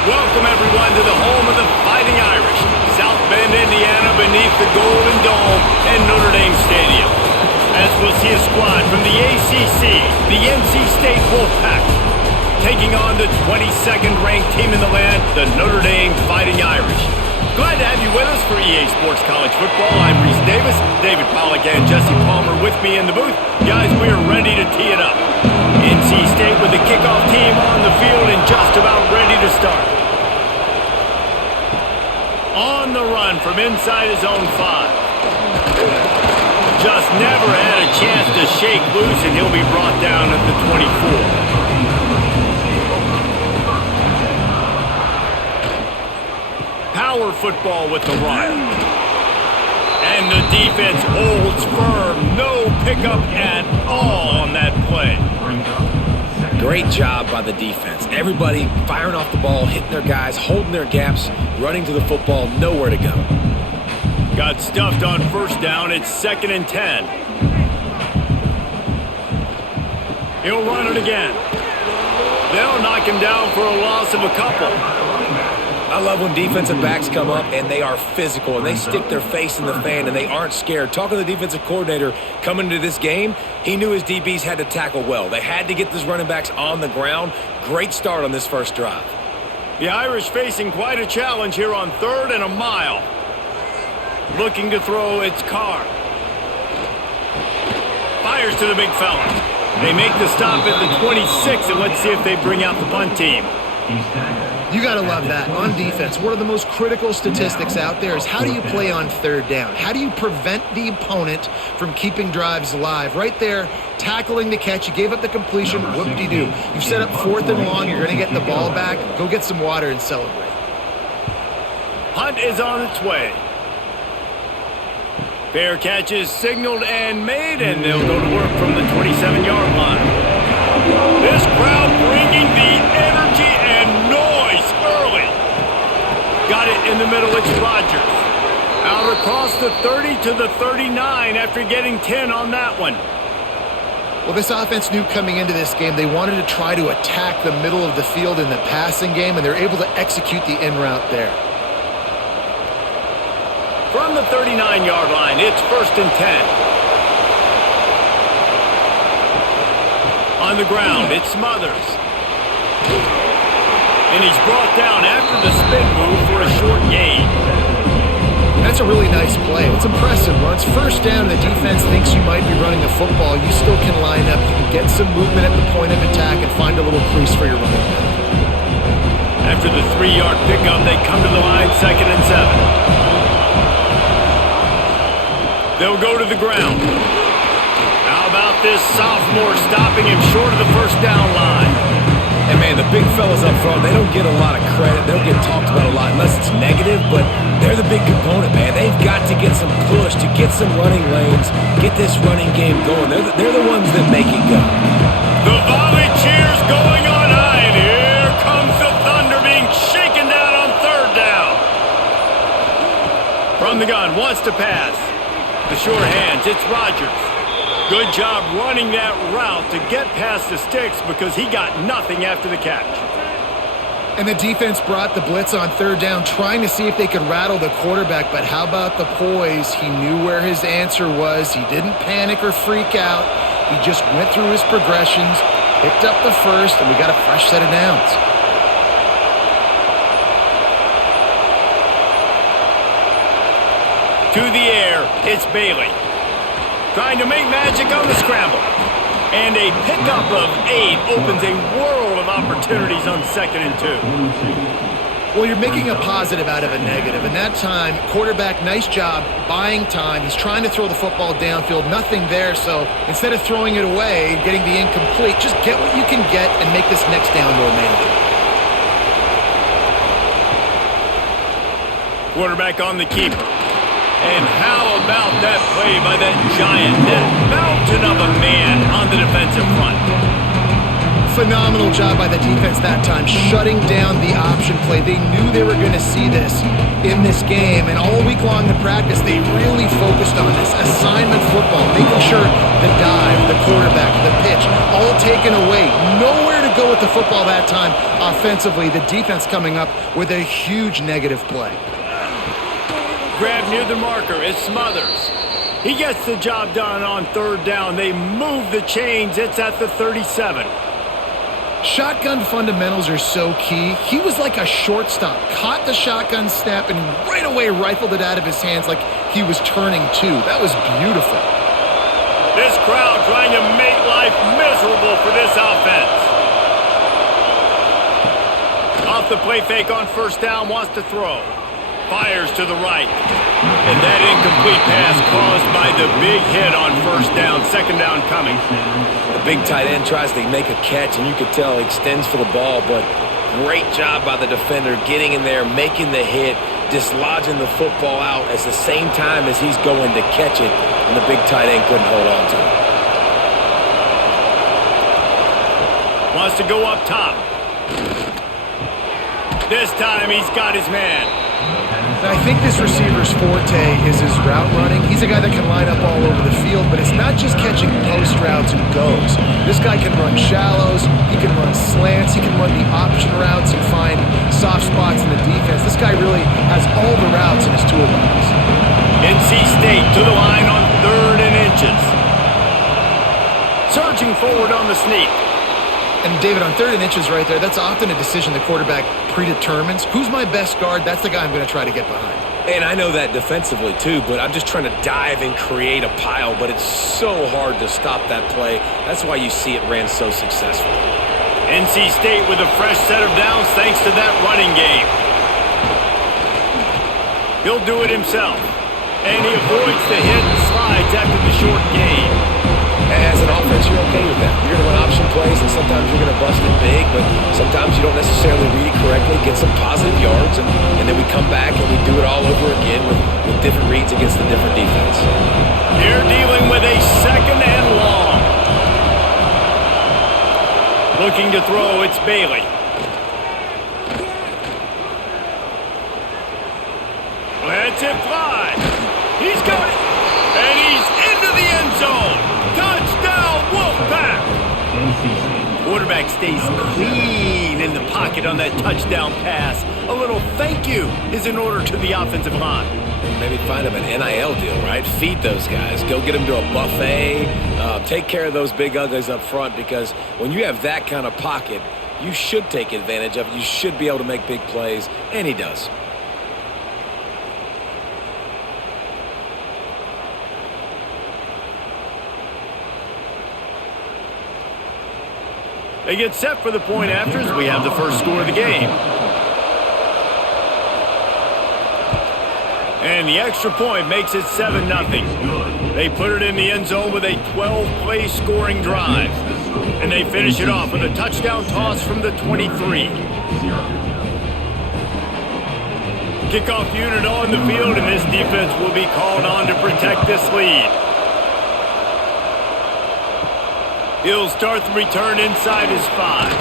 Welcome, everyone, to the home of the Fighting Irish, South Bend, Indiana, beneath the Golden Dome and Notre Dame Stadium. As we'll see a squad from the ACC, the NC State Wolfpack, taking on the 22nd ranked team in the land, the Notre Dame Fighting Irish. Glad to have you with us for EA Sports College Football. I'm Reese Davis, David Pollack, and Jesse Palmer with me in the booth. Guys, we are ready to tee it up. NC State with the kickoff team on the field and just about ready to start. On the run from inside his own 5. Just never had a chance to shake loose, and he'll be brought down at the 24. Power football with the run. And the defense holds firm. No pickup at all on that play. Great job by the defense. Everybody firing off the ball, hitting their guys, holding their gaps, running to the football, nowhere to go. Got stuffed on first down. It's 2nd and 10. He'll run it again. They'll knock him down for a loss of a couple. I love when defensive backs come up and they are physical and they stick their face in the fan and they aren't scared. Talking to the defensive coordinator coming into this game, he knew his DBs had to tackle well. They had to get these running backs on the ground. Great start on this first drive. The Irish facing quite a challenge here on 3rd and a mile. Looking to throw, it's Carr. Fires to the big fella. They make the stop at the 26, and let's see if they bring out the punt team. You got to love that. On defense, one of the most critical statistics out there is how do you play on 3rd down? How do you prevent the opponent from keeping drives alive? Right there, tackling the catch. You gave up the completion. Whoop-de-doo. You've set up 4th and long. You're going to get the ball back. Go get some water and celebrate. Punt is on its way. Fair catch is signaled and made, and they'll go to work from the 27-yard line. This crowd bringing the energy and noise early. Got it in the middle, it's Rodgers. Out across the 30 to the 39 after getting 10 on that one. Well, this offense knew coming into this game they wanted to try to attack the middle of the field in the passing game, and they're able to execute the in route there. From the 39-yard line, it's 1st and 10. On the ground, it's Smothers. And he's brought down after the spin move for a short gain. That's a really nice play. It's impressive. Once 1st down and the defense thinks you might be running the football, you still can line up. You can get some movement at the point of attack and find a little crease for your running back. After the 3-yard pickup, they come to the line, 2nd and 7. They'll go to the ground. How about this sophomore stopping him short of the 1st down line? And, man, the big fellas up front, they don't get a lot of credit. They don't get talked about a lot unless it's negative, but they're the big component, man. They've got to get some push, to get some running lanes, get this running game going. They're the ones that make it go. The volley cheers going on high, and here comes the thunder being shaken down on 3rd down. From the gun, wants to pass. The short hands, it's Rodgers. Good job running that route to get past the sticks because he got nothing after the catch. And the defense brought the blitz on 3rd down, trying to see if they could rattle the quarterback. But how about the poise? He knew where his answer was. He didn't panic or freak out. He just went through his progressions, picked up the 1st, and we got a fresh set of downs. To the air, it's Bailey. Trying to make magic on the scramble. And a pickup of 8 opens a world of opportunities on 2nd and 2. Well, you're making a positive out of a negative. And that time, quarterback, nice job buying time. He's trying to throw the football downfield. Nothing there. So instead of throwing it away, getting the incomplete, just get what you can get and make this next down more manageable. Quarterback on the keeper. And how about that play by that giant, that mountain of a man on the defensive front? Phenomenal job by the defense that time, shutting down the option play. They knew they were going to see this in this game, and all week long in practice, they really focused on this assignment football, making sure the dive, the quarterback, the pitch, all taken away. Nowhere to to go with the football that time offensively. The defense coming up with a huge negative play. Grab near the marker is Smothers. He gets the job done on third down. They move the chains. It's at the 37. Shotgun fundamentals are so key. He was like a shortstop, caught the shotgun snap, and right away rifled it out of his hands like he was turning two. That was beautiful. This crowd trying to make life miserable for this offense. Off the play fake on first down, wants to throw. Fires to the right. And that incomplete pass caused by the big hit on first down. Second down coming. The big tight end tries to make a catch, and you could tell he extends for the ball, but great job by the defender getting in there, making the hit, dislodging the football out at the same time as he's going to catch it, and the big tight end couldn't hold on to it. Wants to go up top. This time he's got his man. I think this receiver's forte is his route running. He's a guy that can line up all over the field, but it's not just catching post routes and goes. This guy can run shallows, he can run slants, he can run the option routes and find soft spots in the defense. This guy really has all the routes in his toolbox. NC State to the line on 3rd and inches. Surging forward on the sneak. And David, on 3rd and inches right there, that's often a decision the quarterback predetermines. Who's my best guard? That's the guy I'm going to try to get behind. And I know that defensively too, but I'm just trying to dive and create a pile, but it's so hard to stop that play. That's why you see it ran so successfully. NC State with a fresh set of downs thanks to that running game. He'll do it himself. And he avoids the hit and slides after the short gain. As an offense, you're okay with that. You're going to run option plays, and sometimes you're going to bust it big, but sometimes you don't necessarily read it correctly, get some positive yards, and then we come back and we do it all over again with different reads against the different defense. They're dealing with a 2nd and long. Looking to throw, it's Bailey. Lets it fly. He's got it. And he's into the end zone. Touchdown, Wolfpack! Quarterback stays clean in the pocket on that touchdown pass. A little thank you is in order to the offensive line. Maybe find them an NIL deal, right? Feed those guys. Go get them to a buffet. Take care of those big uglies up front, because when you have that kind of pocket, you should take advantage of it. You should be able to make big plays, and he does. They get set for the point after as we have the first score of the game. And the extra point makes it 7-0. They put it in the end zone with a 12-play scoring drive. And they finish it off with a touchdown toss from the 23. Kickoff unit on the field, and this defense will be called on to protect this lead. He'll start the return inside his 5.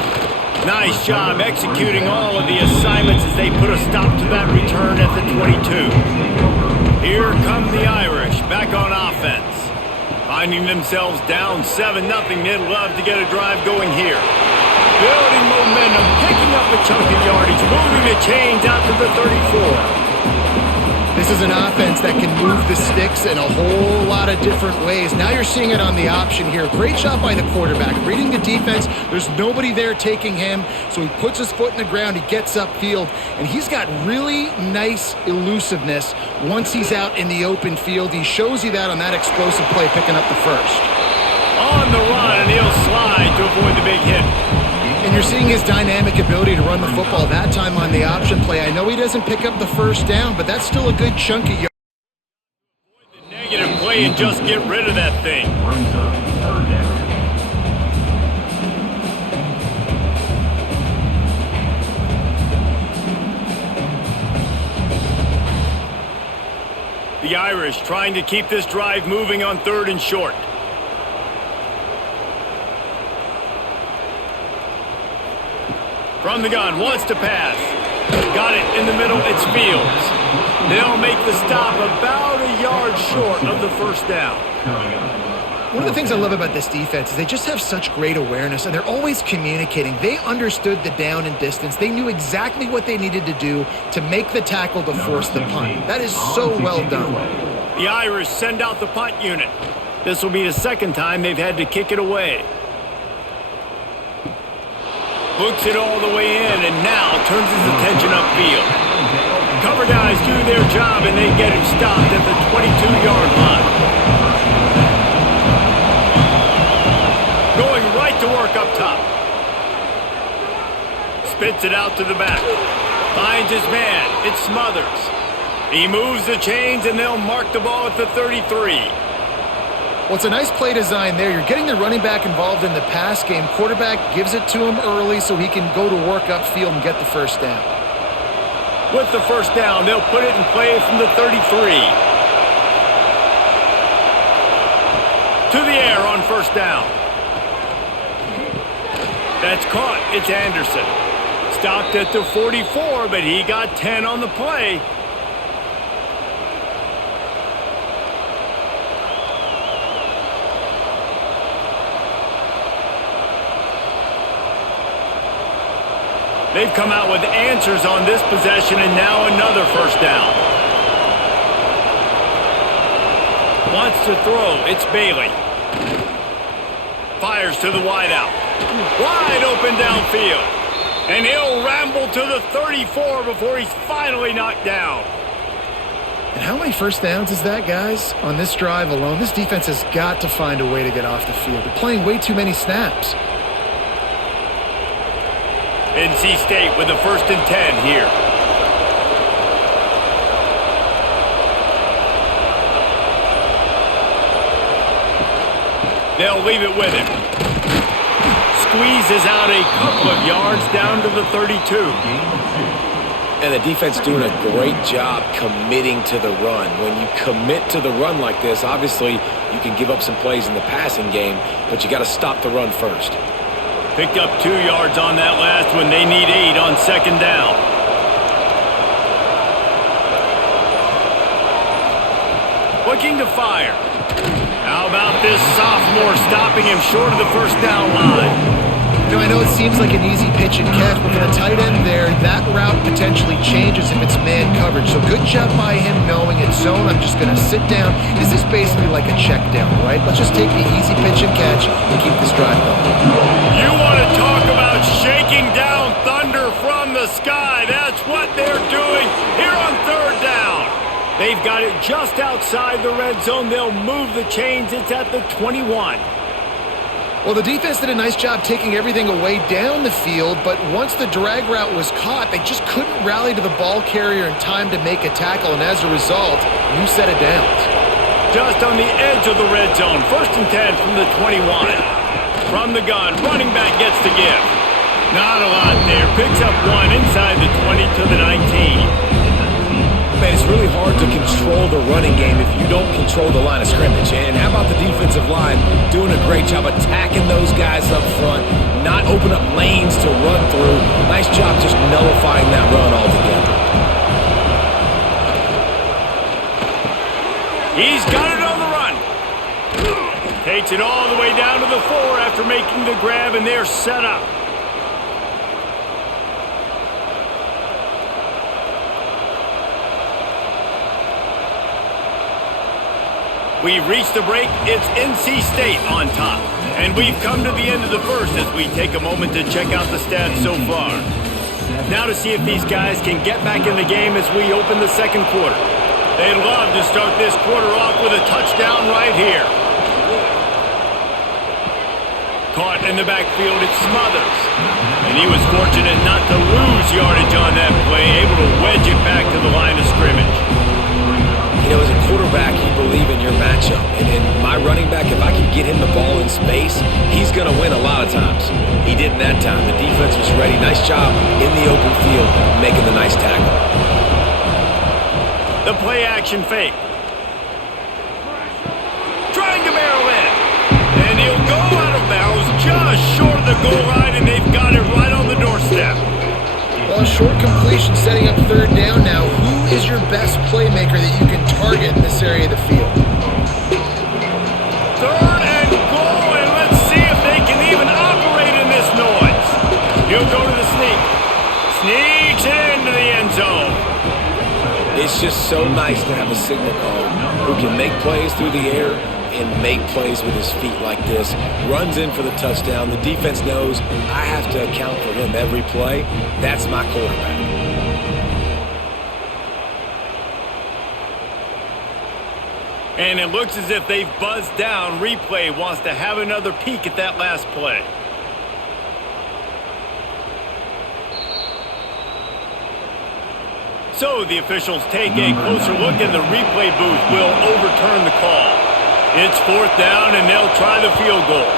Nice job executing all of the assignments as they put a stop to that return at the 22. Here come the Irish back on offense. Finding themselves down 7-0, they'd love to get a drive going here. Building momentum, picking up a chunk of yardage, moving the chains out to the 34. This is an offense that can move the sticks in a whole lot of different ways. Now you're seeing it on the option here. Great job by the quarterback. Reading the defense, there's nobody there taking him, so he puts his foot in the ground, he gets upfield, and he's got really nice elusiveness once he's out in the open field. He shows you that on that explosive play, picking up the first. On the run, and he'll slide to avoid the big hit. And you're seeing his dynamic ability to run the football that time on the option play. I know he doesn't pick up the first down, but that's still a good chunk of yards. Avoid the negative play and just get rid of that thing. The Irish trying to keep this drive moving on 3rd and short. From the gun, wants to pass. Got it in the middle, it's Fields. They'll make the stop about a yard short of the first down. One of the things I love about this defense is they just have such great awareness, and they're always communicating. They understood the down and distance. They knew exactly what they needed to do to make the tackle to force the punt. That is so well done. The Irish send out the punt unit. This will be the second time they've had to kick it away. Hooks it all the way in and now turns his attention upfield. Cover guys do their job and they get him stopped at the 22-yard line. Going right to work up top. Spits it out to the back. Finds his man. It's Smothers. He moves the chains and they'll mark the ball at the 33. Well, it's a nice play design there. You're getting the running back involved in the pass game. Quarterback gives it to him early so he can go to work upfield and get the first down. With the first down, they'll put it in play from the 33. To the air on first down. That's caught. It's Anderson. Stopped at the 44, but he got 10 on the play. They've come out with answers on this possession, and now another first down. Wants to throw. It's Bailey. Fires to the wideout. Wide open downfield. And he'll ramble to the 34 before he's finally knocked down. And how many first downs is that, guys? On this drive alone, this defense has got to find a way to get off the field. They're playing way too many snaps. NC State with the 1st and 10 here. They'll leave it with him. Squeezes out a couple of yards down to the 32. And the defense doing a great job committing to the run. When you commit to the run like this, obviously you can give up some plays in the passing game, but you got to stop the run first. Picked up 2 yards on that last one. They need 8 on second down. Looking to fire. How about this sophomore stopping him short of the first down line? You know, I know it seems like an easy pitch and catch, but for the tight end there, that route potentially changes if it's man coverage. So good job by him knowing it's zone. I'm just going to sit down. This is basically like a check down, right? Let's just take the easy pitch and catch and keep this drive going. You want to talk about shaking down thunder from the sky. That's what they're doing here on third down. They've got it just outside the red zone. They'll move the chains. It's at the 21. Well, the defense did a nice job taking everything away down the field, but once the drag route was caught, they just couldn't rally to the ball carrier in time to make a tackle, and as a result, new set of downs. Just on the edge of the red zone, 1st and 10 from the 21. From the gun, running back gets the give. Not a lot there. Picks up 1 inside the 20 to the 19. Man, it's really hard to control the running game if you don't control the line of scrimmage. And how about the defensive line doing a great job attacking those guys up front, not open up lanes to run through. Nice job just nullifying that run altogether. He's got it on the run. Takes it all the way down to the 4 after making the grab, and they're set up. We've reached the break. It's NC State on top. And we've come to the end of the first as we take a moment to check out the stats so far. Now to see if these guys can get back in the game as we open the second quarter. They'd love to start this quarter off with a touchdown right here. Caught in the backfield, it's Smothers. And he was fortunate not to lose yardage on that play, able to wedge it back to the line of scrimmage. You know, as a quarterback, you believe in your matchup. And my running back, if I can get him the ball in space, he's going to win a lot of times. He didn't that time. The defense was ready. Nice job in the open field, making the nice tackle. The play action fake. Trying to barrel in. And he'll go out of bounds just short of the goal line, and they've got it right on the doorstep. Well, a short completion setting up third down now. Who is your best playmaker that you can target in this area of the field? 3rd and He'll go to the sneak. Sneaks into the end zone. It's just so nice to have a signal caller who can make plays through the air and make plays with his feet like this. Runs in for the touchdown. The defense knows I have to account for him every play. That's my quarterback. And it looks as if they've buzzed down. Replay wants to have another peek at that last play. So the officials take a closer look, and the replay booth will overturn the call. It's 4th down, and they'll try the field goal.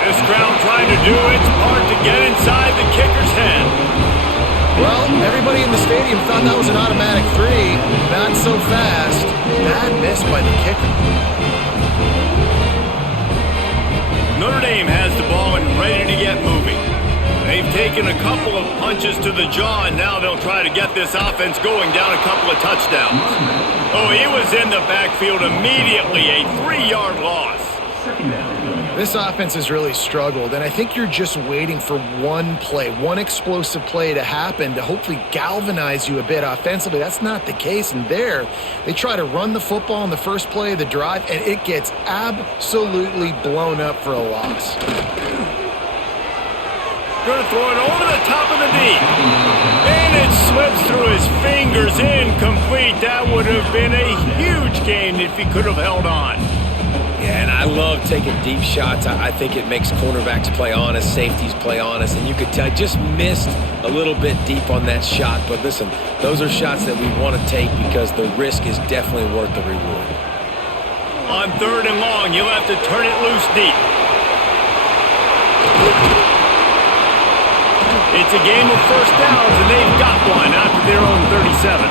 This crowd trying to do its part to get inside the kicker's head. Well, everybody in the stadium thought that was an automatic 3. Not so fast. Bad miss by the kicker. Notre Dame has the ball and ready to get moving. They've taken a couple of punches to the jaw, and now they'll try to get this offense going down a couple of touchdowns. Oh, he was in the backfield immediately, a 3-yard loss. This offense has really struggled, and I think you're just waiting for one play, one explosive play to happen to hopefully galvanize you a bit offensively. That's not the case, and there, they try to run the football in the first play of the drive, and it gets absolutely blown up for a loss. Going to throw it over the top of the knee. And it slips through his fingers, incomplete. That would have been a huge gain if he could have held on. Yeah, and I love taking deep shots. I think it makes cornerbacks play honest, safeties play honest, and you could tell just missed a little bit deep on that shot. But listen, those are shots that we want to take because the risk is definitely worth the reward. On 3rd and long, you'll have to turn it loose deep. It's a game of first downs, and they've got one after their own 37.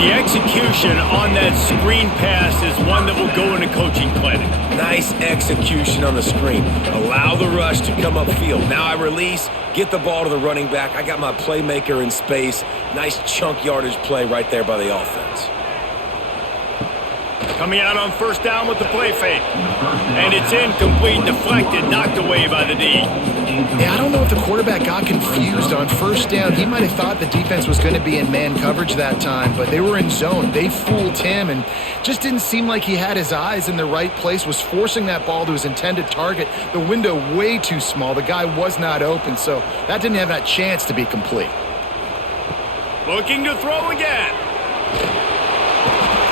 The execution on that screen pass is one that will go in a coaching clinic. Nice execution on the screen. Allow the rush to come upfield. Now I release, get the ball to the running back. I got my playmaker in space. Nice chunk yardage play right there by the offense. Coming out on 1st down with the play fake. And it's incomplete, deflected, knocked away by the D. Yeah, I don't know if the quarterback got confused on 1st down. He might have thought the defense was going to be in man coverage that time, but they were in zone. They fooled him and just didn't seem like he had his eyes in the right place, was forcing that ball to his intended target. The window way too small. The guy was not open, so that didn't have that chance to be complete. Looking to throw again.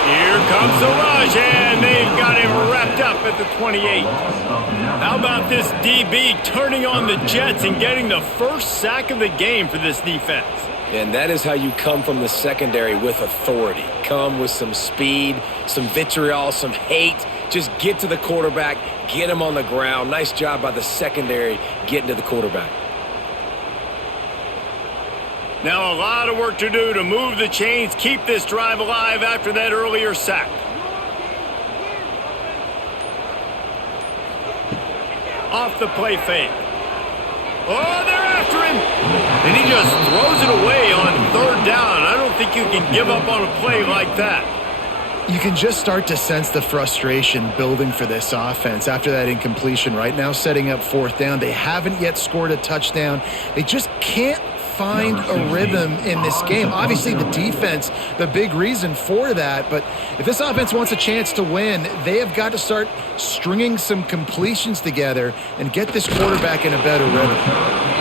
Here comes the rush, and they've got him wrapped up at the 28. How about this DB turning on the Jets and getting the first sack of the game for this defense? And that is how you come from the secondary with authority. Come with some speed, some vitriol, some hate. Just get to the quarterback, get him on the ground. Nice job by the secondary getting to the quarterback. Now a lot of work to do to move the chains, keep this drive alive after that earlier sack. Off the play fake. Oh, they're after him. And he just throws it away on 3rd down. I don't think you can give up on a play like that. You can just start to sense the frustration building for this offense after that incompletion. Right now, setting up 4th down. They haven't yet scored a touchdown. They just can't find a rhythm in this game. Obviously, the defense, the big reason for that, but if this offense wants a chance to win, they have got to start stringing some completions together and get this quarterback in a better rhythm.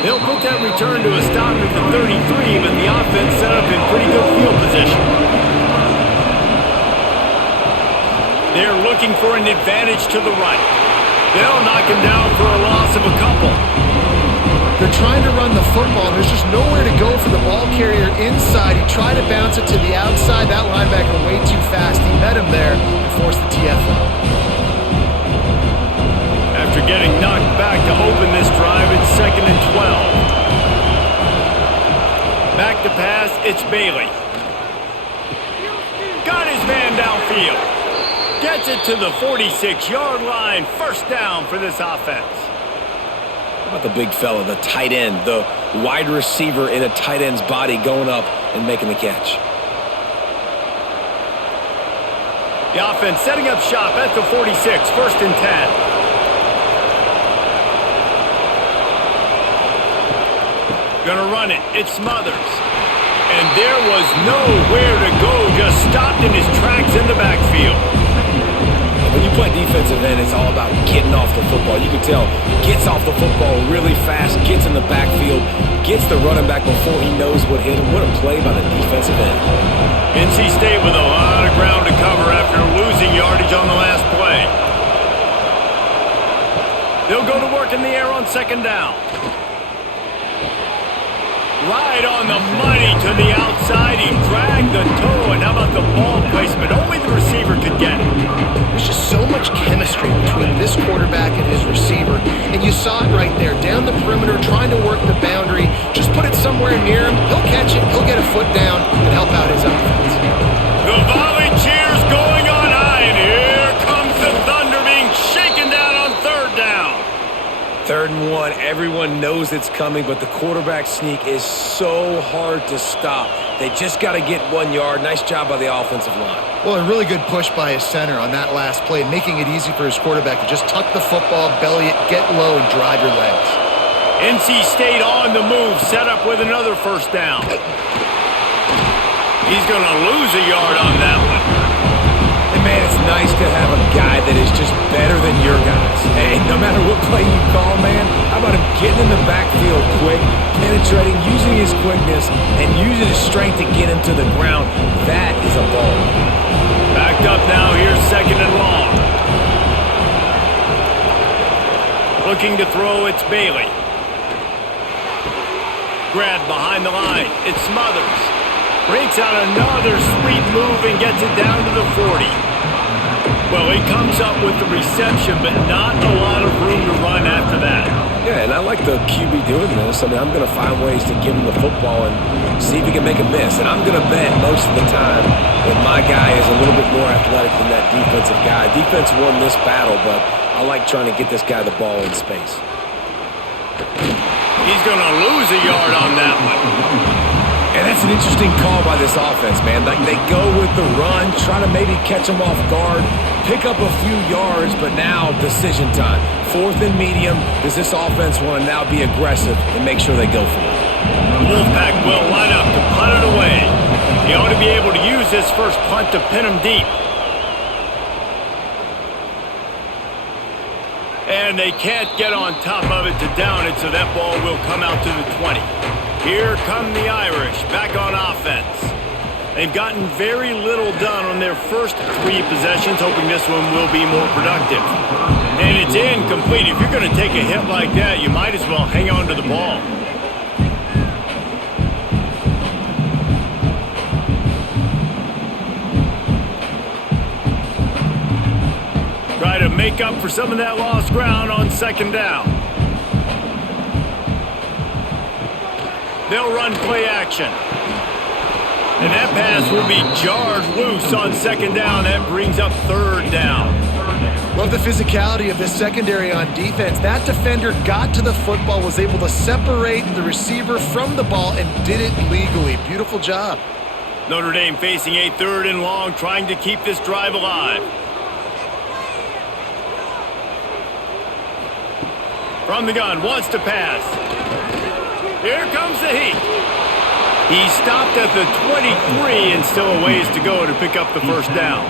They'll put that return to a stop at the 33, but the offense set up in pretty good field position. They're looking for an advantage to the right. They'll knock him down for a loss of a couple. They're trying to run the football. There's just nowhere to go for the ball carrier inside. He tried to bounce it to the outside. That linebacker way too fast. He met him there and forced the TFL. After getting knocked back to open this drive, it's 2nd and 12. Back to pass, it's Bailey. Got his man downfield. Gets it to the 46-yard line. 1st down for this offense. How about the big fella, the tight end, the wide receiver in a tight end's body going up and making the catch? The offense setting up shop at the 46, 1st and 10. Gonna run it. It's Smothers. And there was nowhere to go. Just stopped in his tracks in the backfield. When you play defensive end, it's all about getting off the football. You can tell, gets off the football really fast, gets in the backfield, gets the running back before he knows what hit him. What a play by the defensive end. NC State with a lot of ground to cover after losing yardage on the last play. They'll go to work in the air on second down. Right on the money to the outside. He dragged the toe. And how about the ball placement? Only the receiver could get it. There's just so much chemistry between this quarterback and his receiver. And you saw it right there. Down the perimeter, trying to work the boundary. Just put it somewhere near him. He'll catch it. He'll get a foot down and help out his offense. The volley cheers going on high. And here comes the Thunder being shaken down on third down. 3rd and 1, everyone knows it's coming, but the quarterback sneak is so hard to stop. They just got to get 1 yard. Nice job by the offensive line. Well, a really good push by his center on that last play, making it easy for his quarterback to just tuck the football, belly it, get low, and drive your legs. NC State on the move, set up with another first down. He's going to lose a yard on that one. And man, it's nice to have a guy that is just better than your guys. Hey, no matter what play you call, man, how about him getting in the backfield quick, penetrating, using his quickness, and using his strength to get him to the ground. That is a ball. Backed up now, here's second and long. Looking to throw, it's Bailey. Grabbed behind the line, it's Smothers. Breaks out another sweet move and gets it down to the 40. Well, he comes up with the reception, but not a lot of room to run after that. Yeah, and I like the QB doing this. I mean, I'm going to find ways to give him the football and see if he can make a miss. And I'm going to bet most of the time that my guy is a little bit more athletic than that defensive guy. Defense won this battle, but I like trying to get this guy the ball in space. He's going to lose a yard on that one. And that's an interesting call by this offense, man. Like, they go with the run, try to maybe catch him off guard, pick up a few yards, but now decision time. 4th and medium. Does this offense want to now be aggressive and make sure they go for it? Wolfpack will line up to punt it away. He ought to be able to use this first punt to pin him deep. And they can't get on top of it to down it, so that ball will come out to the 20. Here come the Irish, back on offense. They've gotten very little done on their first 3 possessions, hoping this one will be more productive. And it's incomplete. If you're going to take a hit like that, you might as well hang on to the ball. Try to make up for some of that lost ground on second down. They'll run play action. And that pass will be jarred loose on second down. That brings up third down. Love the physicality of this secondary on defense. That defender got to the football, was able to separate the receiver from the ball, and did it legally. Beautiful job. Notre Dame facing a 3rd and long, trying to keep this drive alive. From the gun, wants to pass. Here comes the heat. He stopped at the 23 and still a ways to go to pick up the first down.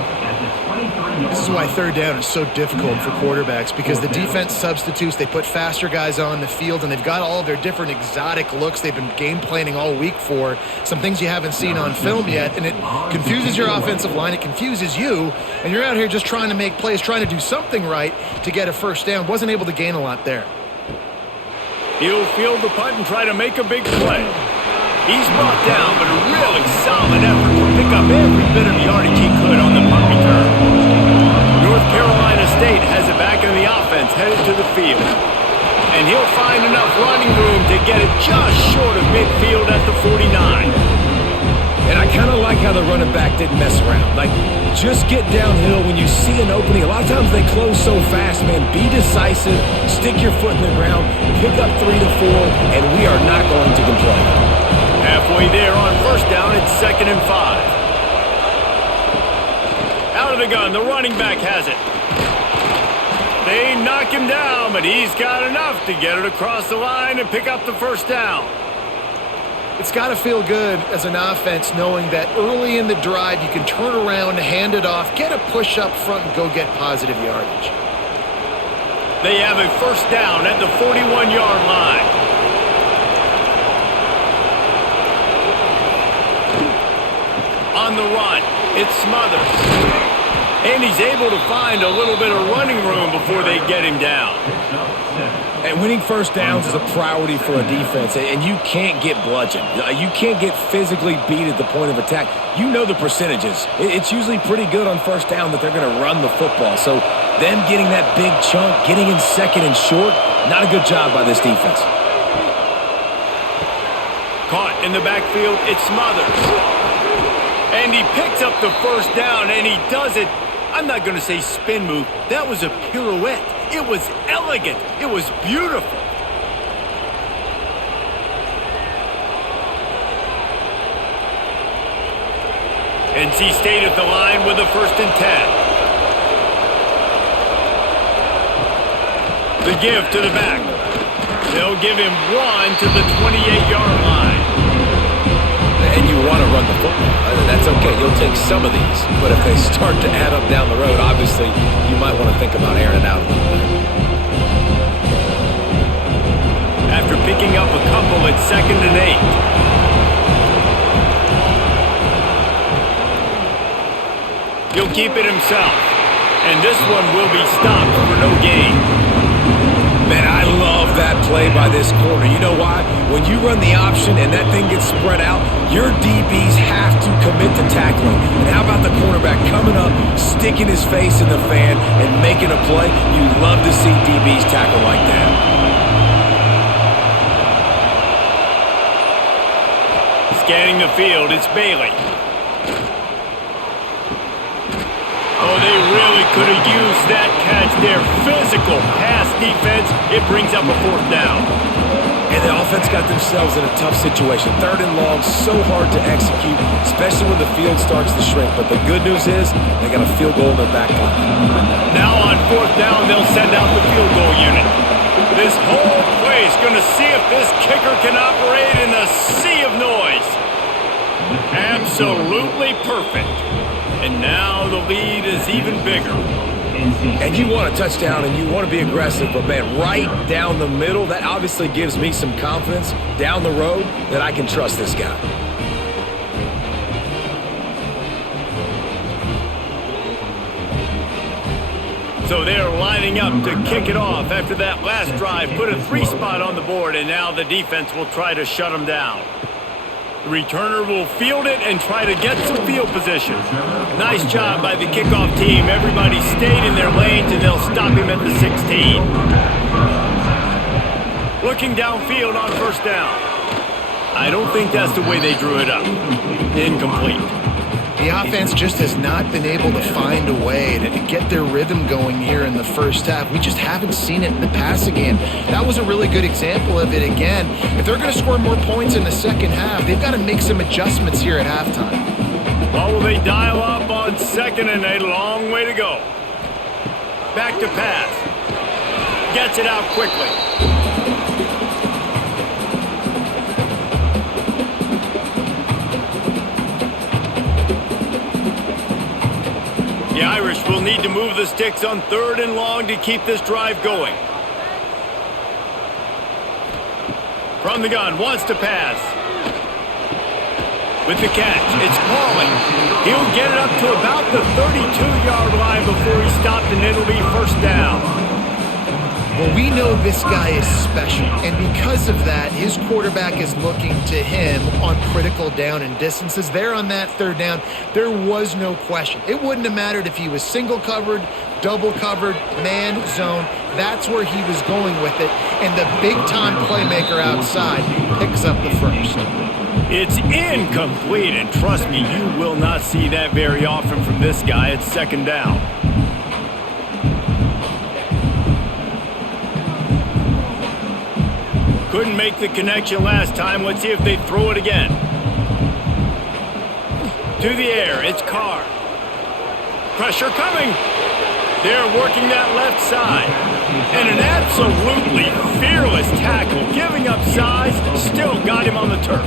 This is why 3rd down is so difficult for quarterbacks, because the defense substitutes. They put faster guys on the field, and they've got all of their different exotic looks they've been game planning all week for. Some things you haven't seen on film yet, and it confuses your offensive line. It confuses you, and you're out here just trying to make plays, trying to do something right to get a first down. Wasn't able to gain a lot there. He'll field the punt and try to make a big play. He's brought down, but a really solid effort to pick up every bit of yardage he could on the punt return. North Carolina State has it back in the offense, headed to the field. And he'll find enough running room to get it just short of midfield at the 49. And I kind of like how the running back didn't mess around. Like, just get downhill when you see an opening. A lot of times they close so fast, man. Be decisive, stick your foot in the ground, pick up 3 to 4, and we are not going to complain. Halfway there on first down, it's 2nd and 5. Out of the gun, the running back has it. They knock him down, but he's got enough to get it across the line and pick up the first down. It's got to feel good as an offense knowing that early in the drive you can turn around, hand it off, get a push up front, and go get positive yardage. They have a first down at the 41-yard line. On the run, it's Smothers. And he's able to find a little bit of running room before they get him down. And winning first downs is a priority for a defense, and you can't get bludgeoned. You can't get physically beat at the point of attack. You know the percentages. It's usually pretty good on first down that they're going to run the football. So them getting that big chunk, getting in second and short, not a good job by this defense. Caught in the backfield, it's Smothers. And he picks up the first down, and he does it. I'm not going to say spin move. That was a pirouette. It was elegant. It was beautiful. NC State at the line with a 1st and 10. The give to the back. They'll give him 1 to the 28-yard line. And you want to run the football. That's okay. You'll take some of these. But if they start to add up down the road, obviously, you might want to think about airing it out a little bit. After picking up a couple at 2nd and 8. He'll keep it himself. And this one will be stopped for no gain. Man, I love that play by this corner. You know why? When you run the option and that thing gets spread out, your DBs have to commit to tackling. And how about the cornerback coming up, sticking his face in the fan, and making a play? You love to see DBs tackle like that. Scanning the field, it's Bailey. Oh, they really could have used that catch there. Physical pass defense. It brings up a 4th down. And the offense got themselves in a tough situation. 3rd and long, so hard to execute, especially when the field starts to shrink. But the good news is they got a field goal in their back pocket. Now on 4th down, they'll send out the field goal unit. This whole play is going to see if this kicker can operate in a sea of noise. Absolutely perfect. And now the lead is even bigger. And you want a touchdown and you want to be aggressive, but man, right down the middle, that obviously gives me some confidence down the road that I can trust this guy. So they're lining up to kick it off after that last drive. Put a 3 spot on the board, and now the defense will try to shut them down. The returner will field it and try to get some field position. Nice job by the kickoff team. Everybody stayed in their lanes, and they'll stop him at the 16. Looking downfield on 1st down. I don't think that's the way they drew it up. Incomplete. The offense just has not been able to find a way to get their rhythm going here in the first half. We just haven't seen it in the passing game. That was a really good example of it again. If they're going to score more points in the second half, they've got to make some adjustments here at halftime. Well, will they dial up on 2nd and 8? Long way to go. Back to pass. Gets it out quickly. The Irish will need to move the sticks on 3rd and long to keep this drive going. From the gun, wants to pass. With the catch, it's Pauling. He'll get it up to about the 32-yard line before he's stopped, and it'll be 1st down. Well, we know this guy is special, and because of that, his quarterback is looking to him on critical down and distances. There on that 3rd down, there was no question. It wouldn't have mattered if he was single covered, double covered, man, zone. That's where he was going with it, and the big-time playmaker outside picks up the first. It's incomplete, and trust me, you will not see that very often from this guy. It's 2nd down. Couldn't make the connection last time. Let's see if they throw it again. To the air, it's Carr. Pressure coming. They're working that left side. And an absolutely fearless tackle, giving up size, still got him on the turf.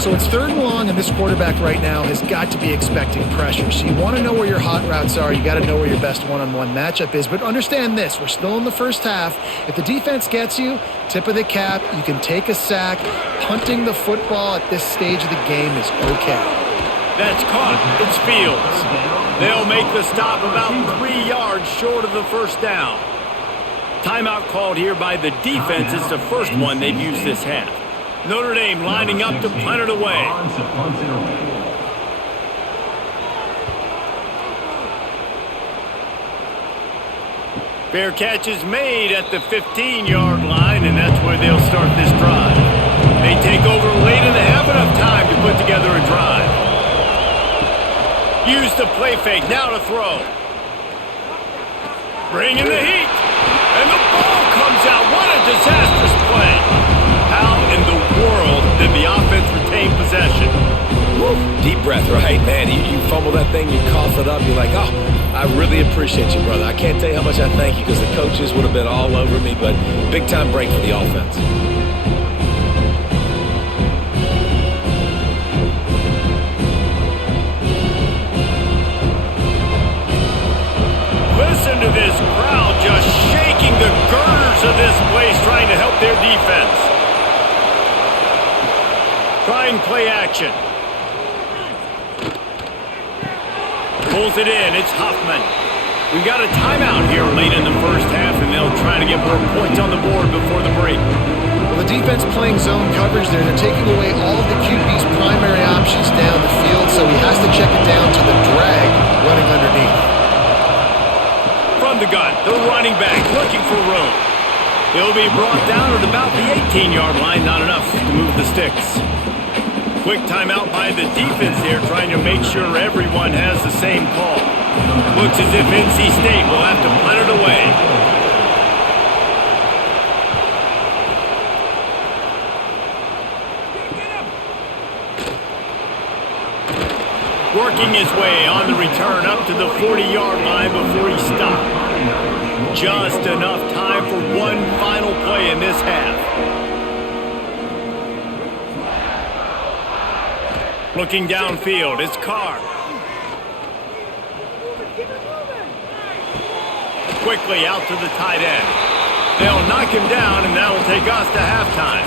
So it's 3rd and long, and this quarterback right now has got to be expecting pressure. So you want to know where your hot routes are. You got to know where your best one-on-one matchup is. But understand this, we're still in the first half. If the defense gets you, tip of the cap, you can take a sack. Punting the football at this stage of the game is okay. That's caught. It's Fields. They'll make the stop about 3 yards short of the first down. Timeout called here by the defense. It's the first one they've used this half. Notre Dame lining up to punt it away. Fair catch is made at the 15-yard line, and that's where they'll start this drive. They take over late and they have enough time to put together a drive. Use the play fake, now to throw. Bring in the heat, and the ball comes out. What a disastrous play. How in the world did the offense retain possession? Woo. Deep breath, right, man? You fumble that thing, you cough it up, you're like, oh, I really appreciate you, brother. I can't tell you how much I thank you because the coaches would have been all over me, but big-time break for the offense. Listen to this crowd just shaking the girders of this place trying to help their defense. Trying play action. Pulls it in. It's Huffman. We've got a timeout here late in the first half, and they'll try to get more points on the board before the break. Well, the defense playing zone coverage there. They're taking away all of the QB's primary options down the field, so he has to check it down to the drag running underneath. From the gun, the running back looking for room. He'll be brought down at about the 18-yard line. Not enough to move the sticks. Quick timeout by the defense here, trying to make sure everyone has the same call. Looks as if NC State will have to punt it away. Working his way on the return up to the 40-yard line before he stopped. Just enough time for one final play in this half. Looking downfield, it's Carr. Quickly out to the tight end. They'll knock him down, and that'll take us to halftime.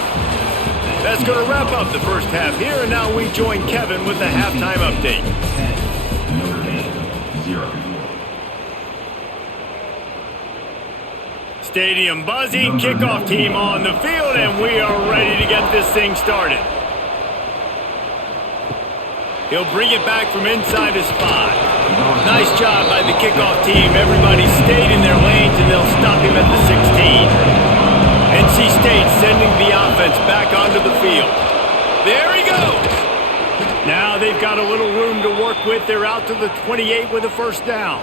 That's going to wrap up the first half here, and now we join Kevin with the halftime update. Notre Dame 0. Stadium buzzing, kickoff team on the field, and we are ready to get this thing started. He'll bring it back from inside his 5. Nice job by the kickoff team. Everybody stayed in their lanes, and they'll stop him at the 16. NC State sending the offense back onto the field. There he goes. Now they've got a little room to work with. They're out to the 28 with a first down.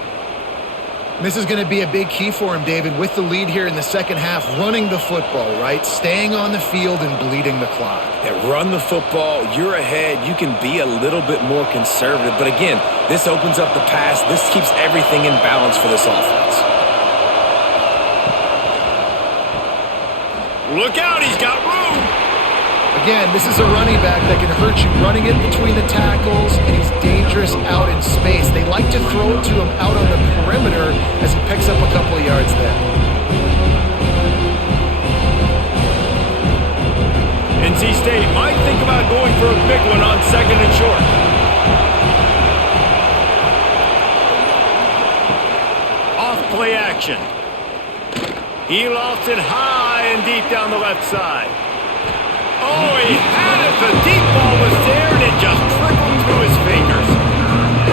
This is going to be a big key for him, David, with the lead here in the second half, running the football, right? Staying on the field and bleeding the clock. Yeah, run the football. You're ahead. You can be a little bit more conservative. But again, this opens up the pass. This keeps everything in balance for this offense. Look out, he's got room. Again, this is a running back that can hurt you running it between the tackles, and he's dangerous out in space. They like to throw it to him out on the perimeter as he picks up a couple of yards there. NC State might think about going for a big one on second and short. Off play action. He lost it high and deep down the left side. Oh, he had it. The deep ball was there, and it just trickled through his fingers.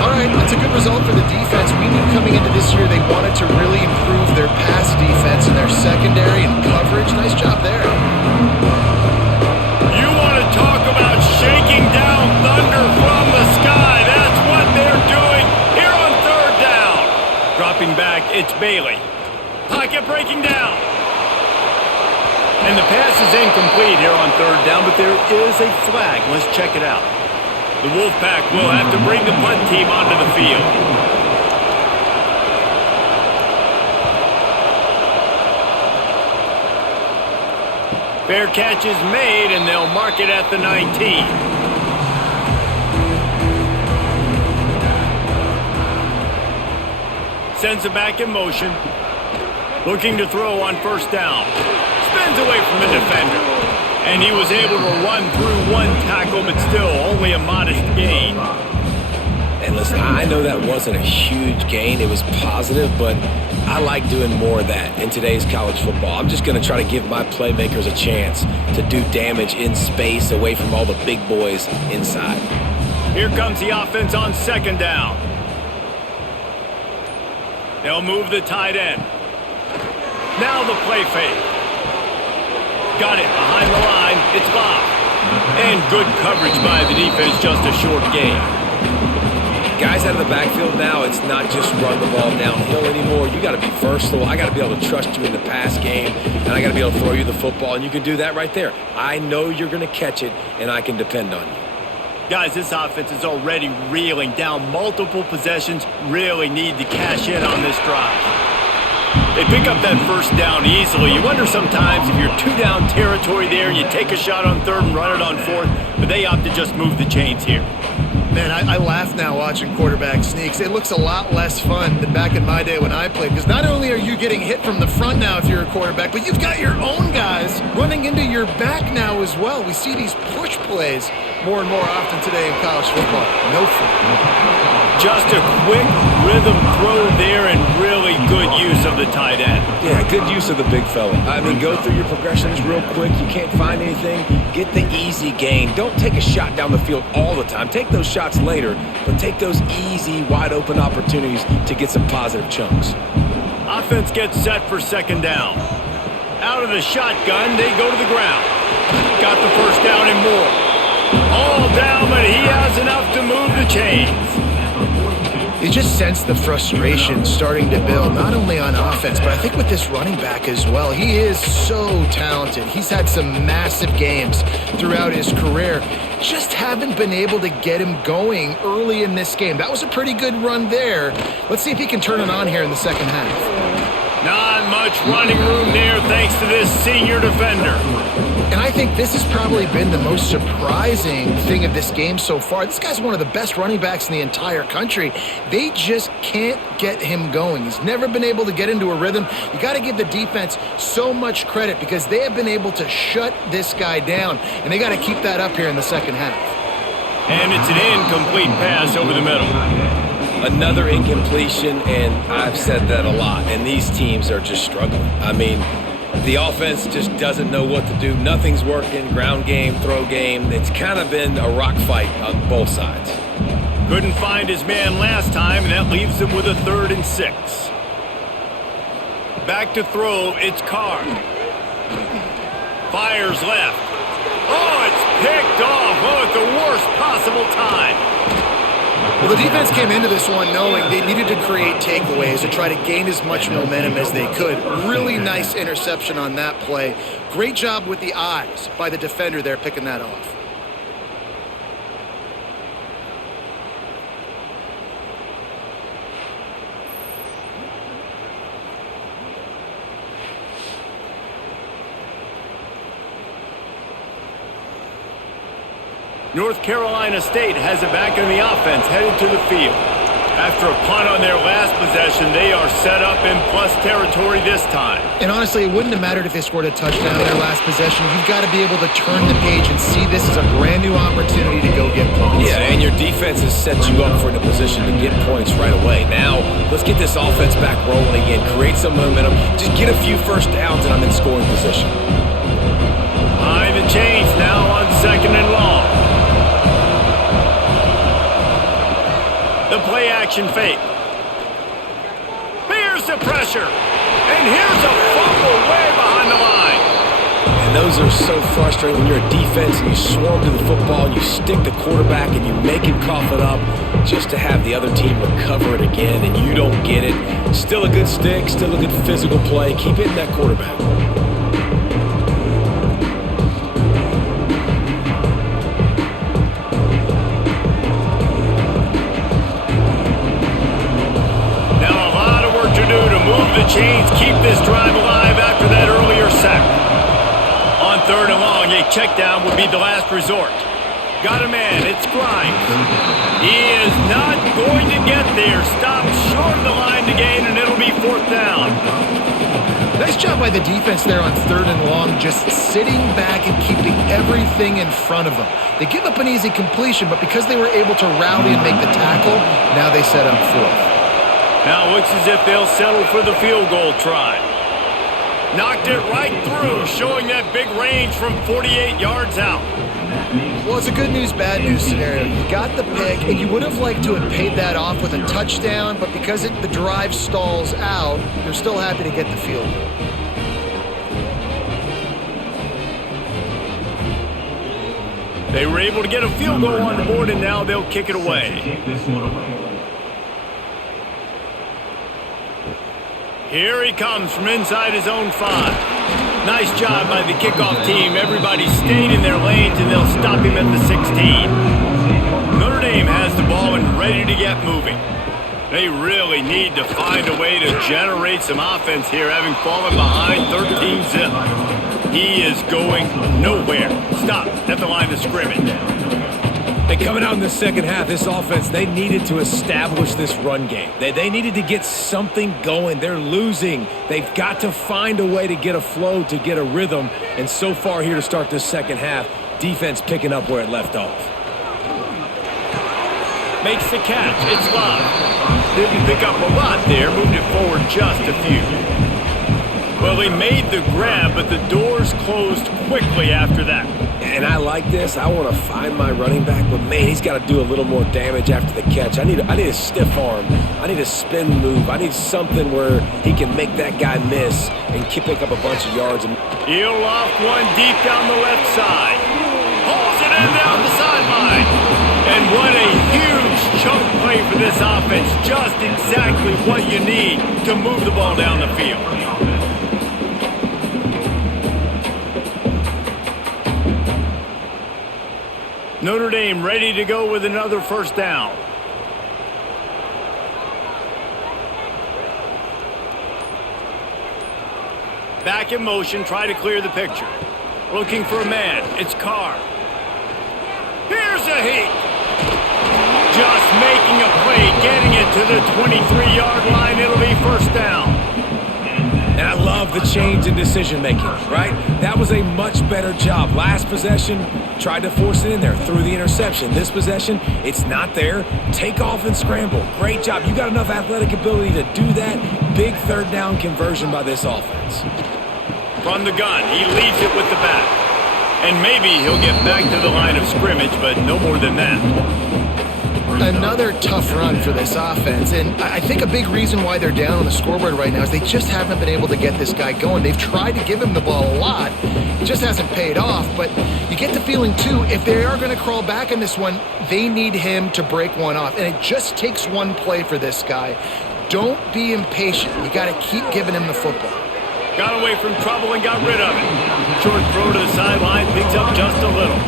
All right, that's a good result for the defense. We knew coming into this year they wanted to really improve their pass defense and their secondary and coverage. Nice job there. You want to talk about shaking down thunder from the sky. That's what they're doing here on third down. Dropping back, it's Bailey. Pocket breaking down. And the pass is incomplete here on third down, but there is a flag. Let's check it out. The Wolfpack will have to bring the punt team onto the field. Fair catch is made, and they'll mark it at the 19. Sends it back in motion. Looking to throw on first down. Spins away from the defender. And he was able to run through one tackle, but still only a modest gain. And listen, I know that wasn't a huge gain. It was positive, but I like doing more of that in today's college football. I'm just going to try to give my playmakers a chance to do damage in space away from all the big boys inside. Here comes the offense on second down. They'll move the tight end. Now the play fake. Got it behind the line. It's Bob. And good coverage by the defense, just a short gain. Guys out of the backfield now, it's not just run the ball downhill anymore. You got to be versatile. I got to be able to trust you in the pass game, and I got to be able to throw you the football, and you can do that right there. I know you're going to catch it, and I can depend on you. Guys, this offense is already reeling down multiple possessions. Really need to cash in on this drive. They pick up that first down easily. You wonder sometimes if you're two-down territory there, you take a shot on third and run it on fourth, but they opt to just move the chains here. Man, I laugh now watching quarterback sneaks. It looks a lot less fun than back in my day when I played, because not only are you getting hit from the front now if you're a quarterback, but you've got your own guys running into your back now as well. We see these push plays more and more often today in college football. No fun. Just a quick rhythm throw there and really good use of the tight end. Yeah, good use of the big fella. I mean, go through your progressions real quick. You can't find anything. Get the easy gain. Don't take a shot down the field all the time. Take those shots later, but take those easy, wide-open opportunities to get some positive chunks. Offense gets set for second down. Out of the shotgun, they go to the ground. Got the first down and more. All down, but he has enough to move the chains. You just sense the frustration starting to build, not only on offense, but I think with this running back as well. He is so talented. He's had some massive games throughout his career. Just haven't been able to get him going early in this game. That was a pretty good run there. Let's see if he can turn it on here in the second half. Not much running room there thanks to this senior defender. And I think this has probably been the most surprising thing of this game so far. This guy's one of the best running backs in the entire country. They just can't get him going. He's never been able to get into a rhythm. You got to give the defense so much credit because they have been able to shut this guy down, and they got to keep that up here in the second half. And it's an incomplete pass over the middle. Another incompletion, and I've said that a lot, and these teams are just struggling. I mean, the offense just doesn't know what to do. Nothing's working. Ground game, throw game. It's kind of been a rock fight on both sides. Couldn't find his man last time, and that leaves him with a 3rd and 6. Back to throw, it's Carr. Fires left. Oh, it's picked off. Oh, at the worst possible time. Well, the defense came into this one knowing they needed to create takeaways to try to gain as much momentum as they could. Really nice interception on that play. Great job with the eyes by the defender there picking that off. North Carolina State has it back in the offense, headed to the field. After a punt on their last possession, they are set up in plus territory this time. And honestly, it wouldn't have mattered if they scored a touchdown in their last possession. You've got to be able to turn the page and see this as a brand new opportunity to go get points. Yeah, and your defense has set you up for the position to get points right away. Now, let's get this offense back rolling again, create some momentum, just get a few first downs, and I'm in scoring position. Behind the chains now on 2nd and long. The play action fake. Here's the pressure. And here's a fumble way behind the line. And those are so frustrating when you're a defense and you swarm to the football and you stick the quarterback and you make him cough it up just to have the other team recover it again and you don't get it. Still a good stick, still a good physical play. Keep hitting that quarterback. Chains keep this drive alive after that earlier sack. On 3rd check down would be the last resort. Got a man, it's Grimes. He is not going to get there. Stopped short of the line to gain, and it'll be 4th down. Nice job by the defense there on 3rd and long, just sitting back and keeping everything in front of them. They give up an easy completion, but because they were able to rally and make the tackle, now they set up 4th. Now it looks as if they'll settle for the field goal try. Knocked it right through, showing that big range from 48 yards out. Well, it's a good news, bad news scenario. You got the pick, and you would have liked to have paid that off with a touchdown, but because the drive stalls out, you're still happy to get the field goal. They were able to get a field goal on the board, and now they'll kick it away. Take this one away. Here he comes from inside his own 5. Nice job by the kickoff team. Everybody stayed in their lanes, and they'll stop him at the 16. Notre Dame has the ball and ready to get moving. They really need to find a way to generate some offense here, having fallen behind 13-0. He is going nowhere. Stop at the line of scrimmage. And coming out in the second half, this offense, they needed to establish this run game. They needed to get something going. They're losing. They've got to find a way to get a flow, to get a rhythm. And so far here to start this second half, defense picking up where it left off. Makes the catch. It's Love. Didn't pick up a lot there. Moved it forward just a few. Well, he made the grab, but the doors closed quickly after that. And I like this. I want to find my running back, but man, he's got to do a little more damage after the catch. I need a stiff arm. I need a spin move. I need something where he can make that guy miss and pick up a bunch of yards. He'll off one deep down the left side. Pulls it in down the sideline. And what a huge chunk play for this offense. Just exactly what you need to move the ball down the field. Notre Dame ready to go with another 1st down. Back in motion, try to clear the picture. Looking for a man. It's Carr. Here's a heat. Just making a play, getting it to the 23-yard line. It'll be 1st down. And I love the change in decision-making, right? That was a much better job. Last possession, tried to force it in there, threw the interception. This possession, it's not there. Take off and scramble. Great job. You got enough athletic ability to do that. Big 3rd down conversion by this offense. From the gun, he leads it with the back. And maybe he'll get back to the line of scrimmage, but no more than that. Another tough run for this offense, and I think a big reason why they're down on the scoreboard right now is they just haven't been able to get this guy going. They've tried to give him the ball a lot. It just hasn't paid off, but you get the feeling, too, if they are going to crawl back in this one, they need him to break one off, and it just takes one play for this guy. Don't be impatient. You got to keep giving him the football. Got away from trouble and got rid of it. Short throw to the sideline, picks up just a little.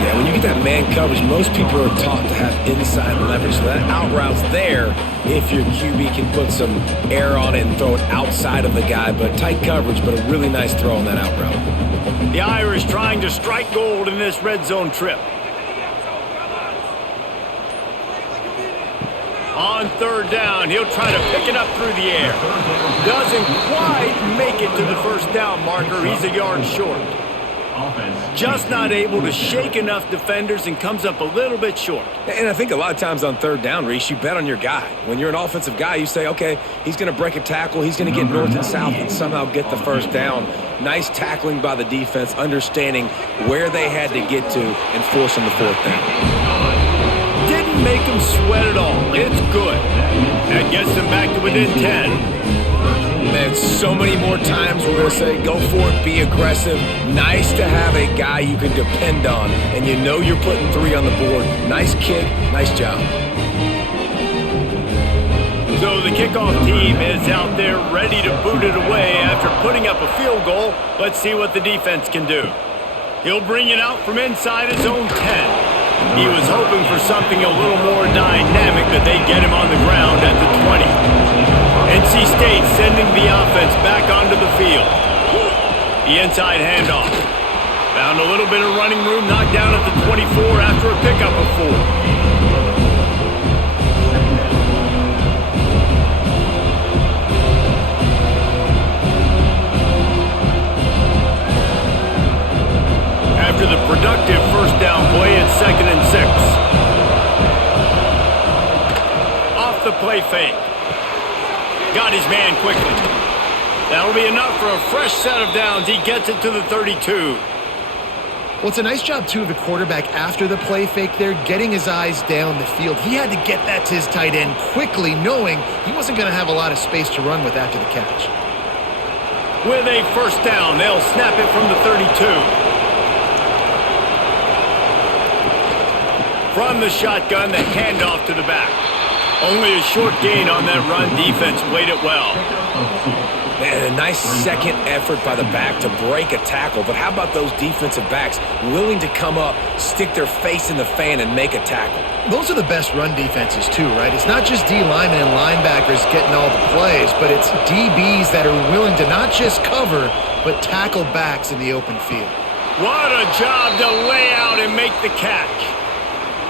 Yeah, when you get that man coverage, most people are taught to have inside leverage. So that out route's there if your QB can put some air on it and throw it outside of the guy. But tight coverage, but a really nice throw on that out route. The Irish trying to strike gold in this red zone trip. On 3rd down, he'll try to pick it up through the air. Doesn't quite make it to the 1st down marker. He's a yard short. Just not able to shake enough defenders and comes up a little bit short. And I think a lot of times on 3rd down, Reese, you bet on your guy. When you're an offensive guy, you say, okay, he's going to break a tackle. He's going to get north and south and somehow get the 1st down. Nice tackling by the defense, understanding where they had to get to and forcing the 4th down. Didn't make him sweat at all. It's good. That gets them back to within 10. Man, so many more times we're going to say, go for it, be aggressive. Nice to have a guy you can depend on, and you know you're putting 3 on the board. Nice kick, nice job. So the kickoff team is out there ready to boot it away after putting up a field goal. Let's see what the defense can do. He'll bring it out from inside his own 10. He was hoping for something a little more dynamic, but they get him on the ground at the 20. NC State sending the offense back onto the field. The inside handoff. Found a little bit of running room, knocked down at the 24 after a pickup of 4. After the productive first down play, it's 2nd and 6. Off the play fake. Got his man quickly. That'll be enough for a fresh set of downs. He gets it to the 32. Well, it's a nice job, too, of the quarterback after the play fake there, getting his eyes down the field. He had to get that to his tight end quickly, knowing he wasn't going to have a lot of space to run with after the catch. With a first down, they'll snap it from the 32. From the shotgun, the handoff to the back. Only a short gain on that run. Defense played it well. Man, a nice second effort by the back to break a tackle. But how about those defensive backs willing to come up, stick their face in the fan, and make a tackle? Those are the best run defenses, too, right? It's not just D linemen and linebackers getting all the plays, but it's DBs that are willing to not just cover, but tackle backs in the open field. What a job to lay out and make the catch.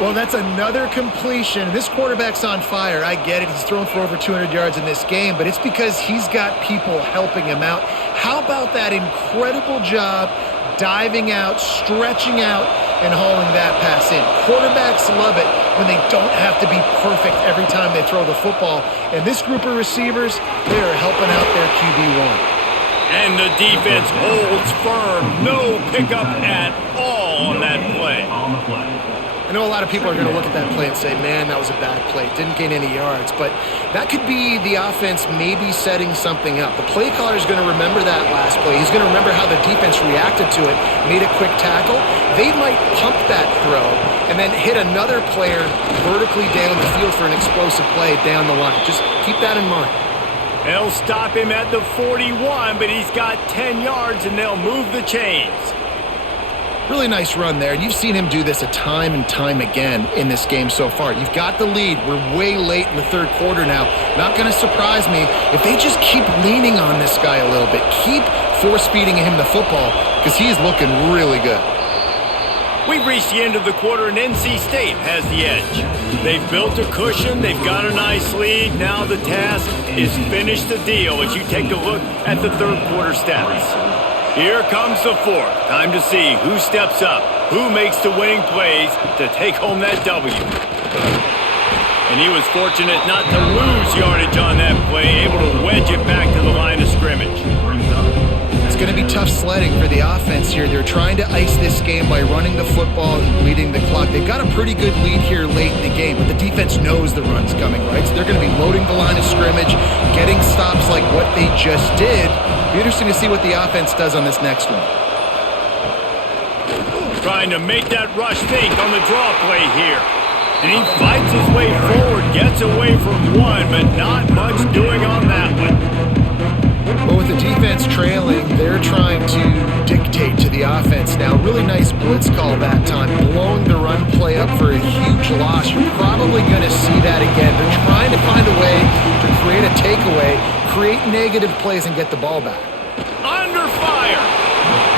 Well, that's another completion. This quarterback's on fire. I get it. He's thrown for over 200 yards in this game, but it's because he's got people helping him out. How about that incredible job diving out, stretching out, and hauling that pass in? Quarterbacks love it when they don't have to be perfect every time they throw the football. And this group of receivers, they are helping out their QB1. And the defense holds firm. No pickup at all on that play. On the play. I know a lot of people are going to look at that play and say, man, that was a bad play. Didn't gain any yards. But that could be the offense maybe setting something up. The play caller is going to remember that last play. He's going to remember how the defense reacted to it, made a quick tackle. They might pump that throw and then hit another player vertically down the field for an explosive play down the line. Just keep that in mind. They'll stop him at the 41, but he's got 10 yards, and they'll move the chains. Really nice run there, and you've seen him do this a time and time again in this game so far. You've got the lead. We're way late in the third quarter now. Not going to surprise me if they just keep leaning on this guy a little bit. Keep force-feeding him the football because he's looking really good. We've reached the end of the quarter, and NC State has the edge. They've built a cushion. They've got a nice lead. Now the task is finish the deal as you take a look at the third quarter stats. Here comes the fourth. Time to see who steps up, who makes the winning plays to take home that W. And he was fortunate not to lose yardage on that play, able to wedge it back to the line of scrimmage. It's going to be tough sledding for the offense here. They're trying to ice this game by running the football and leading the clock. They've got a pretty good lead here late in the game, but the defense knows the run's coming, right? So they're going to be loading the line of scrimmage, getting stops like what they just did. Be interesting to see what the offense does on this next one. Trying to make that rush think on the draw play here. And he fights his way forward, gets away from one, but not much doing on that one. But with the defense trailing, they're trying to dictate to the offense now. Really nice blitz call that time, blowing the run play up for a huge loss. You're probably going to see that again. They're trying to find a way to create a takeaway, create negative plays, and get the ball back. Under fire.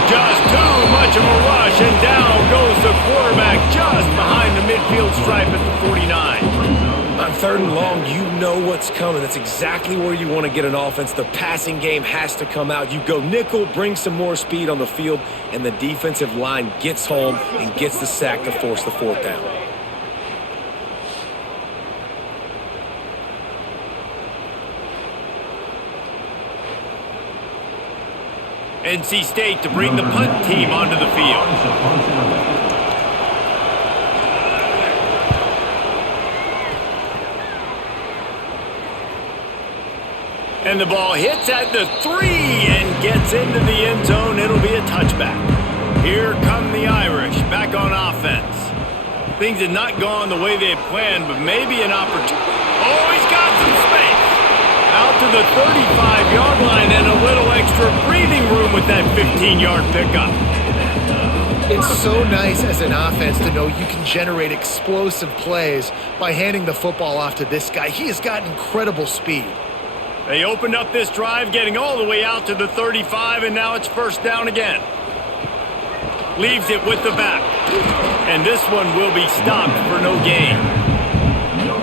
Just too much of a rush, and down goes the quarterback just behind the midfield stripe at the 49. On third and long, you know what's coming. That's exactly where you want to get an offense. The passing game has to come out. You go nickel, bring some more speed on the field, and the defensive line gets home and gets the sack to force the fourth down. NC State to bring the punt team onto the field. And the ball hits at the 3 and gets into the end zone. It'll be a touchback. Here come the Irish back on offense. Things had not gone the way they had planned, but maybe an opportunity. Oh, he's got some space. Out to the 35-yard line and a little extra breathing room with that 15-yard pickup. It's so nice as an offense to know you can generate explosive plays by handing the football off to this guy. He has got incredible speed. They opened up this drive, getting all the way out to the 35, and now it's first down again. Leaves it with the back. And this one will be stopped for no gain.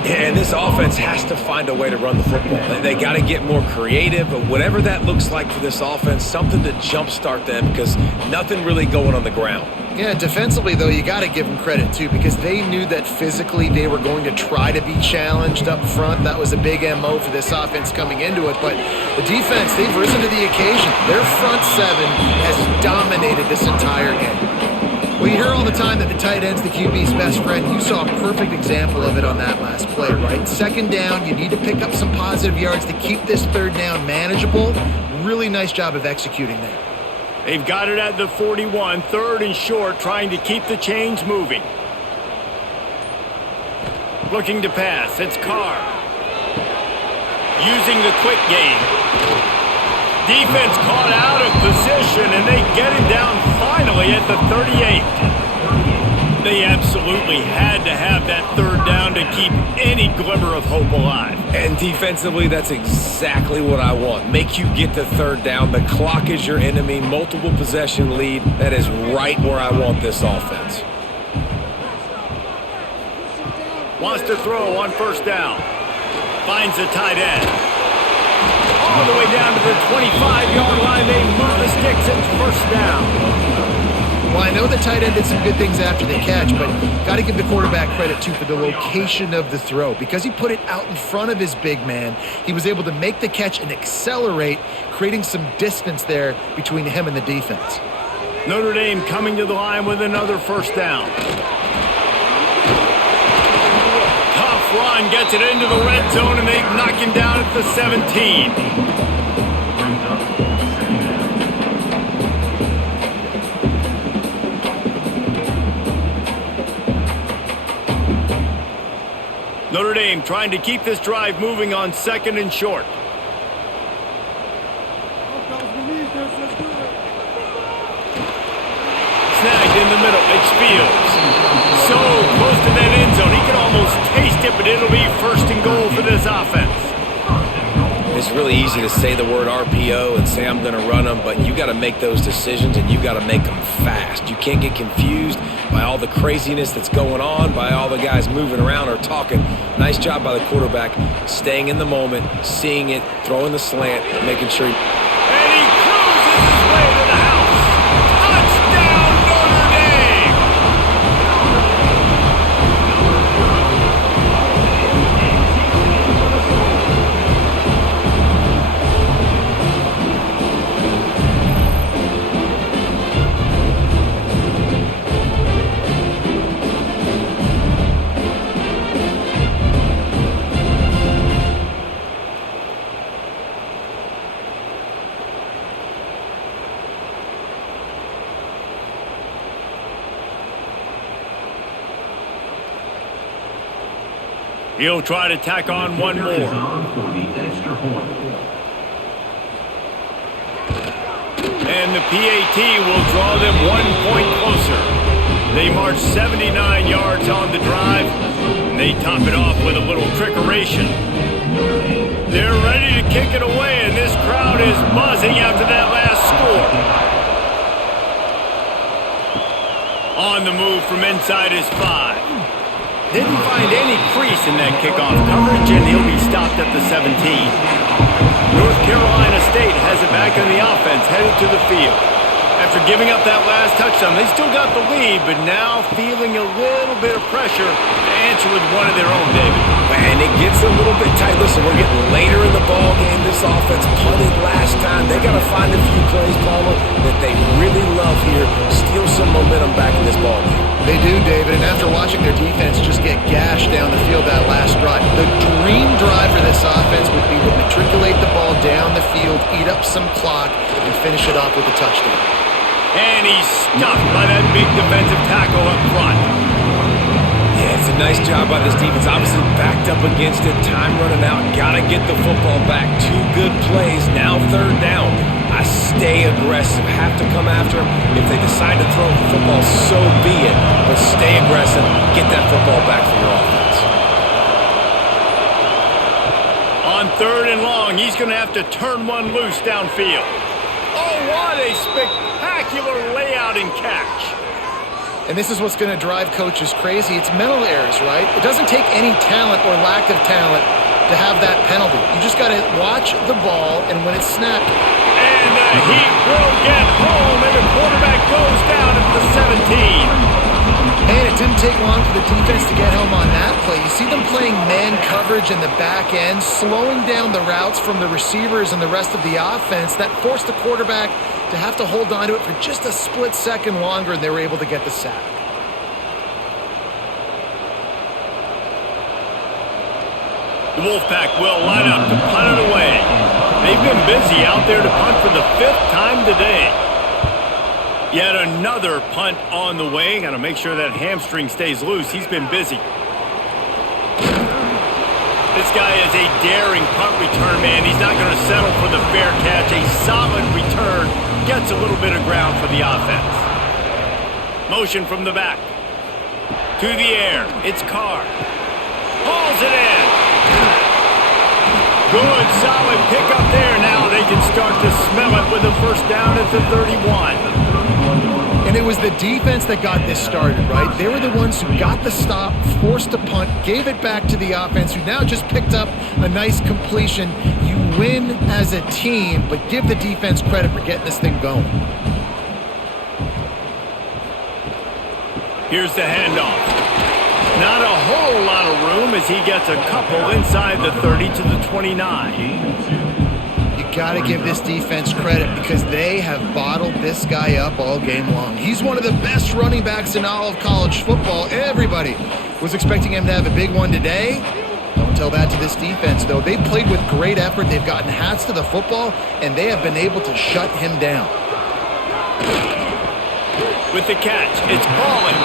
And this offense has to find a way to run the football. They got to get more creative, but whatever that looks like for this offense, something to jumpstart them because nothing really going on the ground. Yeah, defensively, though, you got to give them credit, too, because they knew that physically they were going to try to be challenged up front. That was a big MO for this offense coming into it. But the defense, they've risen to the occasion. Their front seven has dominated this entire game. Well, you hear all the time that the tight end's the QB's best friend. You saw a perfect example of it on that last play, right? Second down, you need to pick up some positive yards to keep this third down manageable. Really nice job of executing there. They've got it at the 41, third and short, trying to keep the chains moving. Looking to pass, it's Carr. Using the quick game. Defense caught out of position, and they get him down finally at the 38. They absolutely had to have that third down to keep any glimmer of hope alive. And defensively, that's exactly what I want. Make you get the third down. The clock is your enemy. Multiple possession lead. That is right where I want this offense. Wants to throw on first down. Finds the tight end. All the way down to the 25-yard line. They move the sticks. It's first down. Well, I know the tight end did some good things after the catch, but got to give the quarterback credit, too, for the location of the throw. Because he put it out in front of his big man, he was able to make the catch and accelerate, creating some distance there between him and the defense. Notre Dame coming to the line with another first down. Tough run, gets it into the red zone, and they knock him down at the 17. Notre Dame trying to keep this drive moving on second and short. Snagged in the middle. It's Fields. So close to that end zone. He can almost taste it, but it'll be first and goal for this offense. It's really easy to say the word RPO and say I'm going to run them, but you got to make those decisions and you got to make them fast. You can't get confused by all the craziness that's going on, by all the guys moving around or talking. Nice job by the quarterback, staying in the moment, seeing it, throwing the slant, making sure. And he cruises his way to the house. Touchdown, Notre Dame! He'll try to tack on one more. For the extra point. And the PAT will draw them 1 point closer. They march 79 yards on the drive, and they top it off with a little trickeration. They're ready to kick it away, and this crowd is buzzing after that last score. On the move from inside his 5. Didn't find any crease in that kickoff coverage, and he'll be stopped at the 17. North Carolina State has it back in the offense, headed to the field. After giving up that last touchdown, they still got the lead, but now feeling a little bit of pressure to answer with one of their own, David. And it gets a little bit tight. Listen, we're getting later in the ball game. This offense punted last time. They got to find a few plays, Palmer, that they really love here. Steal some momentum back in this ball game. They do, David, and after watching their defense just get gashed down the field that last drive, the dream drive for this offense would be to matriculate the ball down the field, eat up some clock, and finish it off with a touchdown. And he's stuffed by that big defensive tackle up front. Yeah, it's a nice job by this defense. Obviously backed up against it. Time running out. Got to get the football back. 2 good plays. Now third down. I stay aggressive. Have to come after him. If they decide to throw the football, so be it. But stay aggressive. Get that football back for your offense. On third and long, he's going to have to turn one loose downfield. Oh, what a spectacular layout and catch. And this is what's going to drive coaches crazy. It's mental errors, right? It doesn't take any talent or lack of talent to have that penalty. You just got to watch the ball, and when it's snapped. And he will get home, and the quarterback goes down at the 17. And it didn't take long for the defense to get home on that play. You see them playing man coverage in the back end, slowing down the routes from the receivers and the rest of the offense. That forced the quarterback to have to hold on to it for just a split second longer, and they were able to get the sack. The Wolfpack will line up to punt it away. They've been busy out there to punt for the 5th time today. Yet another punt on the way. Got to make sure that hamstring stays loose. He's been busy. This guy is a daring punt return man. He's not going to settle for the fair catch. A solid return. Gets a little bit of ground for the offense. Motion from the back. To the air. It's Carr. Hauls it in. Good, solid pickup there. Now they can start to smell it with a first down at the 31. And it was the defense that got this started, right? They were the ones who got the stop, forced a punt, gave it back to the offense, who now just picked up a nice completion. You win as a team, but give the defense credit for getting this thing going. Here's the handoff. Not a whole lot of room as he gets a couple inside the 30 to the 29. Got to give this defense credit because they have bottled this guy up all game long. He's one of the best running backs in all of college football. Everybody was expecting him to have a big one today. Don't tell that to this defense, though. They've played with great effort. They've gotten hats to the football, and they have been able to shut him down. With the catch, it's Ballin.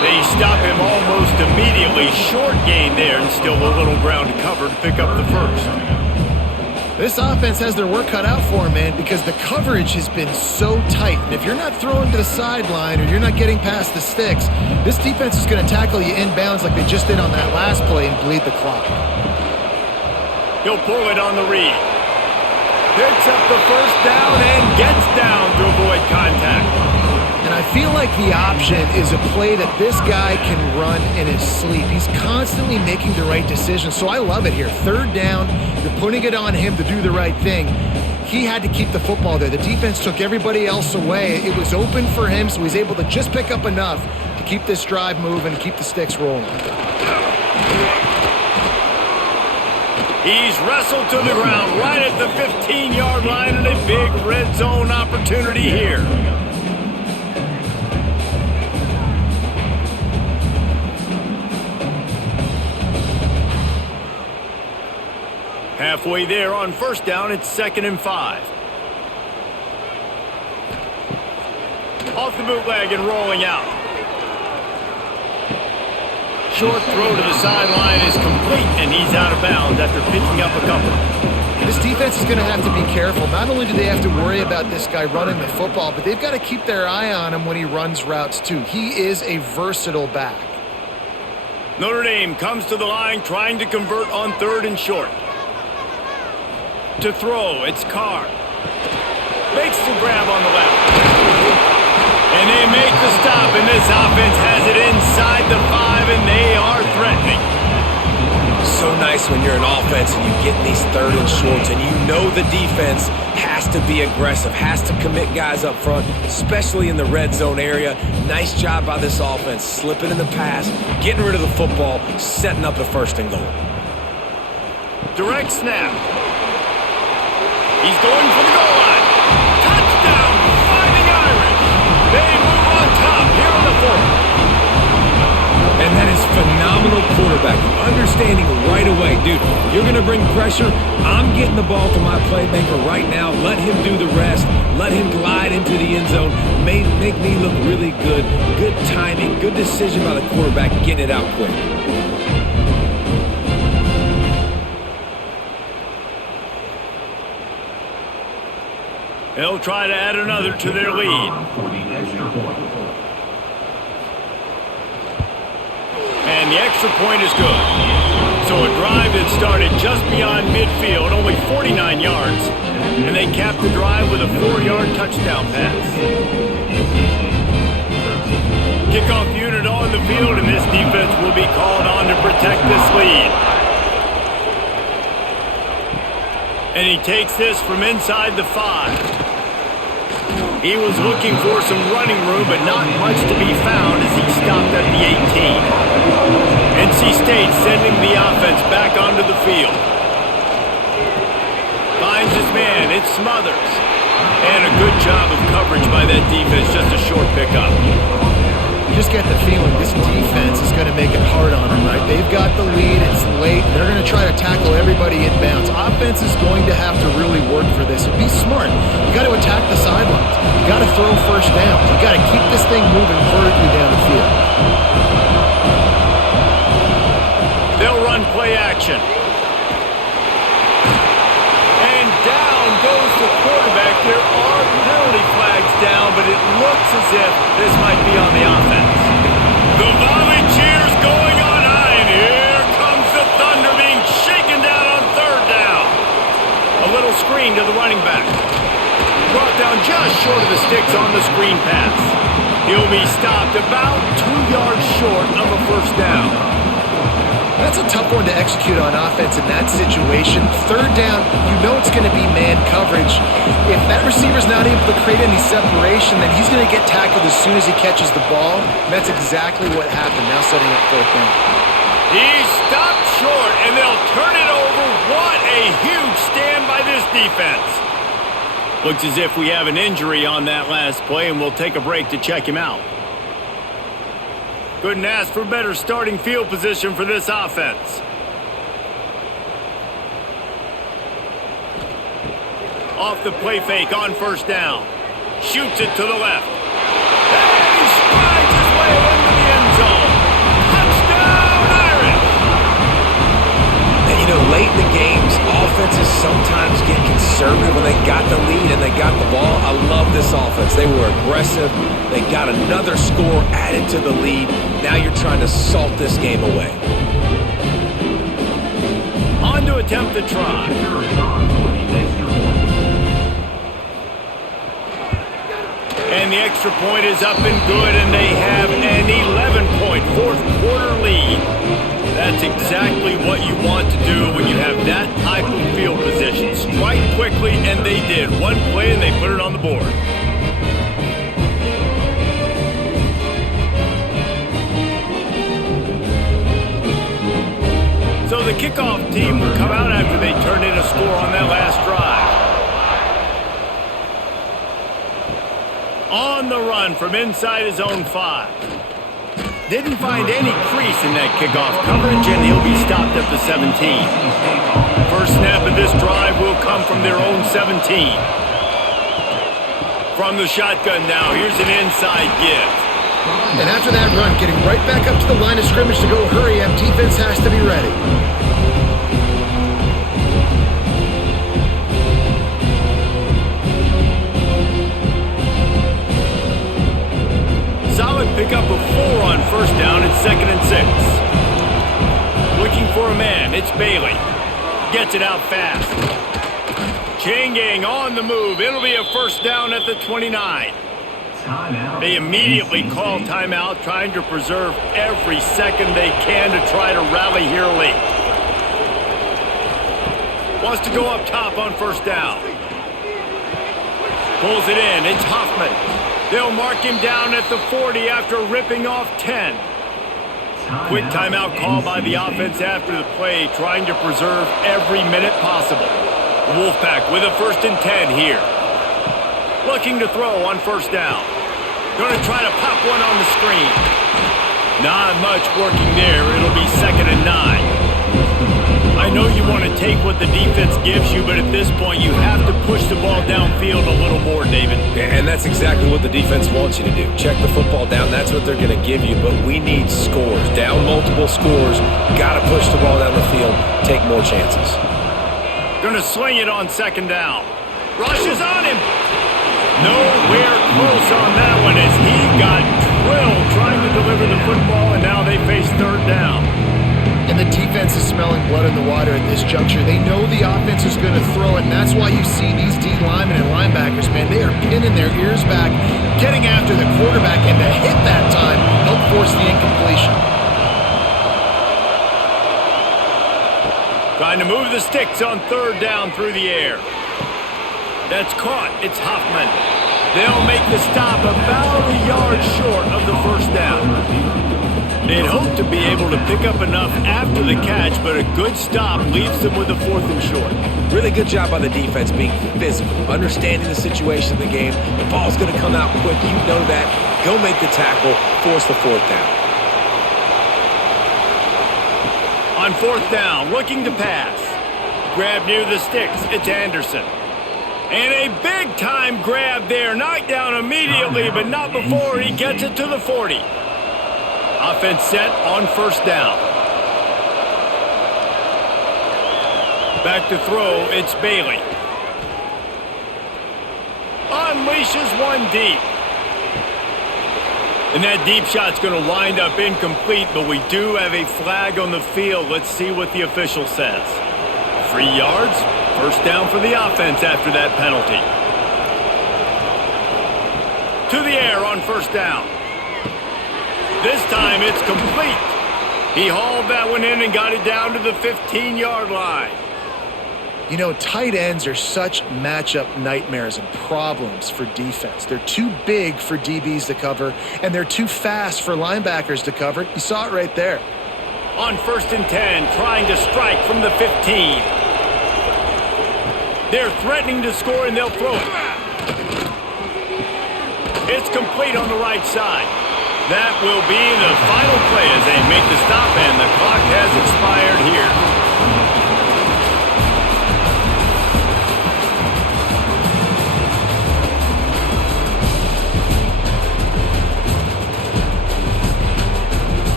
They stop him almost immediately. Short gain there, and still a little ground to cover to pick up the first. This offense has their work cut out for them, man, because the coverage has been so tight. And if you're not throwing to the sideline or you're not getting past the sticks, this defense is going to tackle you inbounds like they just did on that last play and bleed the clock. He'll pull it on the read. Picks up the first down and gets down to avoid contact. And I feel like the option is a play that this guy can run in his sleep. He's constantly making the right decision, so I love it here. 3rd down, you're putting it on him to do the right thing. He had to keep the football there. The defense took everybody else away. It was open for him, so he's able to just pick up enough to keep this drive moving and keep the sticks rolling. He's wrestled to the ground right at the 15-yard line, and a big red zone opportunity here. Halfway there on first down, it's 2nd and 5. Off the bootleg and rolling out. Short throw to the sideline is complete, and he's out of bounds after picking up a couple. This defense is going to have to be careful. Not only do they have to worry about this guy running the football, but they've got to keep their eye on him when he runs routes too. He is a versatile back. Notre Dame comes to the line trying to convert on 3rd and short. To throw, it's Carr. Makes the grab on the left. And they make the stop, and this offense has it inside the 5, and they are threatening. So nice when you're an offense and you get in these 3rd and shorts, and you know the defense has to be aggressive, has to commit guys up front, especially in the red zone area. Nice job by this offense, slipping in the pass, getting rid of the football, setting up a 1st and goal. Direct snap. He's going for the goal line. Touchdown, Fighting Irish. They move on top here in the 4th. And that is phenomenal quarterbacking. Understanding right away, dude, you're going to bring pressure. I'm getting the ball to my playmaker right now. Let him do the rest. Let him glide into the end zone. Make me look really good. Good timing, good decision by the quarterback, getting it out quick. They'll try to add another to their lead. And the extra point is good. So a drive that started just beyond midfield, only 49 yards, and they capped the drive with a 4-yard touchdown pass. Kickoff unit on the field, and this defense will be called on to protect this lead. And he takes this from inside the 5. He was looking for some running room, but not much to be found as he stopped at the 18. NC State sending the offense back onto the field. Finds his man, it's Smothers. And a good job of coverage by that defense, just a short pickup. You just get the feeling this defense is going to make it hard on them, right? They've got the lead, it's late, they're going to try to tackle everybody inbounds. Offense is going to have to really work for this and be smart. You got to attack the sidelines. You got to throw first downs. You got to keep this thing moving vertically down the field. They'll run play action. And down goes the quarterback. There are penalty flags down, but it looks as if this might be on the offense. The Volunteers going on high, and here comes the Thunder being shaken down on 3rd down. A little screen to the running back. Brought down just short of the sticks on the screen pass. He'll be stopped about 2 yards short of a 1st down. That's a tough one to execute on offense in that situation. 3rd down, you know it's going to be man coverage. If that receiver's not able to create any separation, then he's going to get tackled as soon as he catches the ball. And that's exactly what happened, now setting up 4th down. He's stopped short, and they'll turn it over. What a huge stand by this defense. Looks as if we have an injury on that last play, and we'll take a break to check him out. Couldn't ask for better starting field position for this offense. Off the play fake on 1st down. Shoots it to the left. And he strides his way into the end zone. Touchdown, Irish! And you know, late in the games, offenses sometimes get conservative when they got the lead and they got the ball. I love this offense. They were aggressive. They got another score added to the lead. Now you're trying to salt this game away. On to attempt the try. And the extra point is up and good, and they have an 11-point 4th quarter lead. That's exactly what you want to do when you have that type of field position. Strike quickly, and they did. One play, and they put it on the board. So the kickoff team will come out after they turn in a score on that last drive. On the run from inside his own 5. Didn't find any crease in that kickoff coverage, and he'll be stopped at the 17. First snap of this drive will come from their own 17. From the shotgun now, here's an inside give. And after that run, getting right back up to the line of scrimmage to go hurry up, defense has to be ready. Solid pickup of 4 on 1st down and 2nd and 6. Looking for a man, it's Bailey. Gets it out fast. Chain gang on the move. It'll be a 1st down at the 29. They immediately call timeout, trying to preserve every second they can to try to rally here late. Wants to go up top on 1st down. Pulls it in. It's Hoffman. They'll mark him down at the 40 after ripping off 10. Quick timeout call by the offense after the play, trying to preserve every minute possible. Wolfpack with a 1st and 10 here. Looking to throw on 1st down. Going to try to pop one on the screen. Not much working there. It'll be 2nd and 9. I know you want to take what the defense gives you, but at this point you have to push the ball downfield a little more, David. And that's exactly what the defense wants you to do. Check the football down. That's what they're going to give you, but we need scores. Down multiple scores. Got to push the ball down the field. Take more chances. Going to swing it on 2nd down. Rushes on him. Nowhere close on that one as he got drilled trying to deliver the football, and now they face 3rd down. And the defense is smelling water at this juncture. They know the offense is going to throw it, and that's why you see these D linemen and linebackers, man, they are pinning their ears back, getting after the quarterback, and to hit that time, help force the incompletion. Trying to move the sticks on third down through the air. That's caught. It's Hoffman. They'll make the stop about a yard short of the first down. They'd hope to be able to pick up enough after the catch, but a good stop leaves them with a 4th and short. Really good job by the defense being physical, understanding the situation of the game. The ball's going to come out quick. You know that. Go make the tackle, force the 4th down. On 4th down, looking to pass. Grab near the sticks. It's Anderson. And a big-time grab there. Knocked down immediately, but not before he gets it to the 40. Offense set on 1st down. Back to throw, it's Bailey. Unleashes one deep. And that deep shot's going to wind up incomplete, but we do have a flag on the field. Let's see what the official says. 3 yards, 1st down for the offense after that penalty. To the air on 1st down. This time it's complete. He hauled that one in and got it down to the 15-yard line. You know, tight ends are such matchup nightmares and problems for defense. They're too big for DBs to cover, and they're too fast for linebackers to cover. You saw it right there. On 1st and 10, trying to strike from the 15. They're threatening to score, and they'll throw it. It's complete on the right side. That will be the final play as they make the stop, and the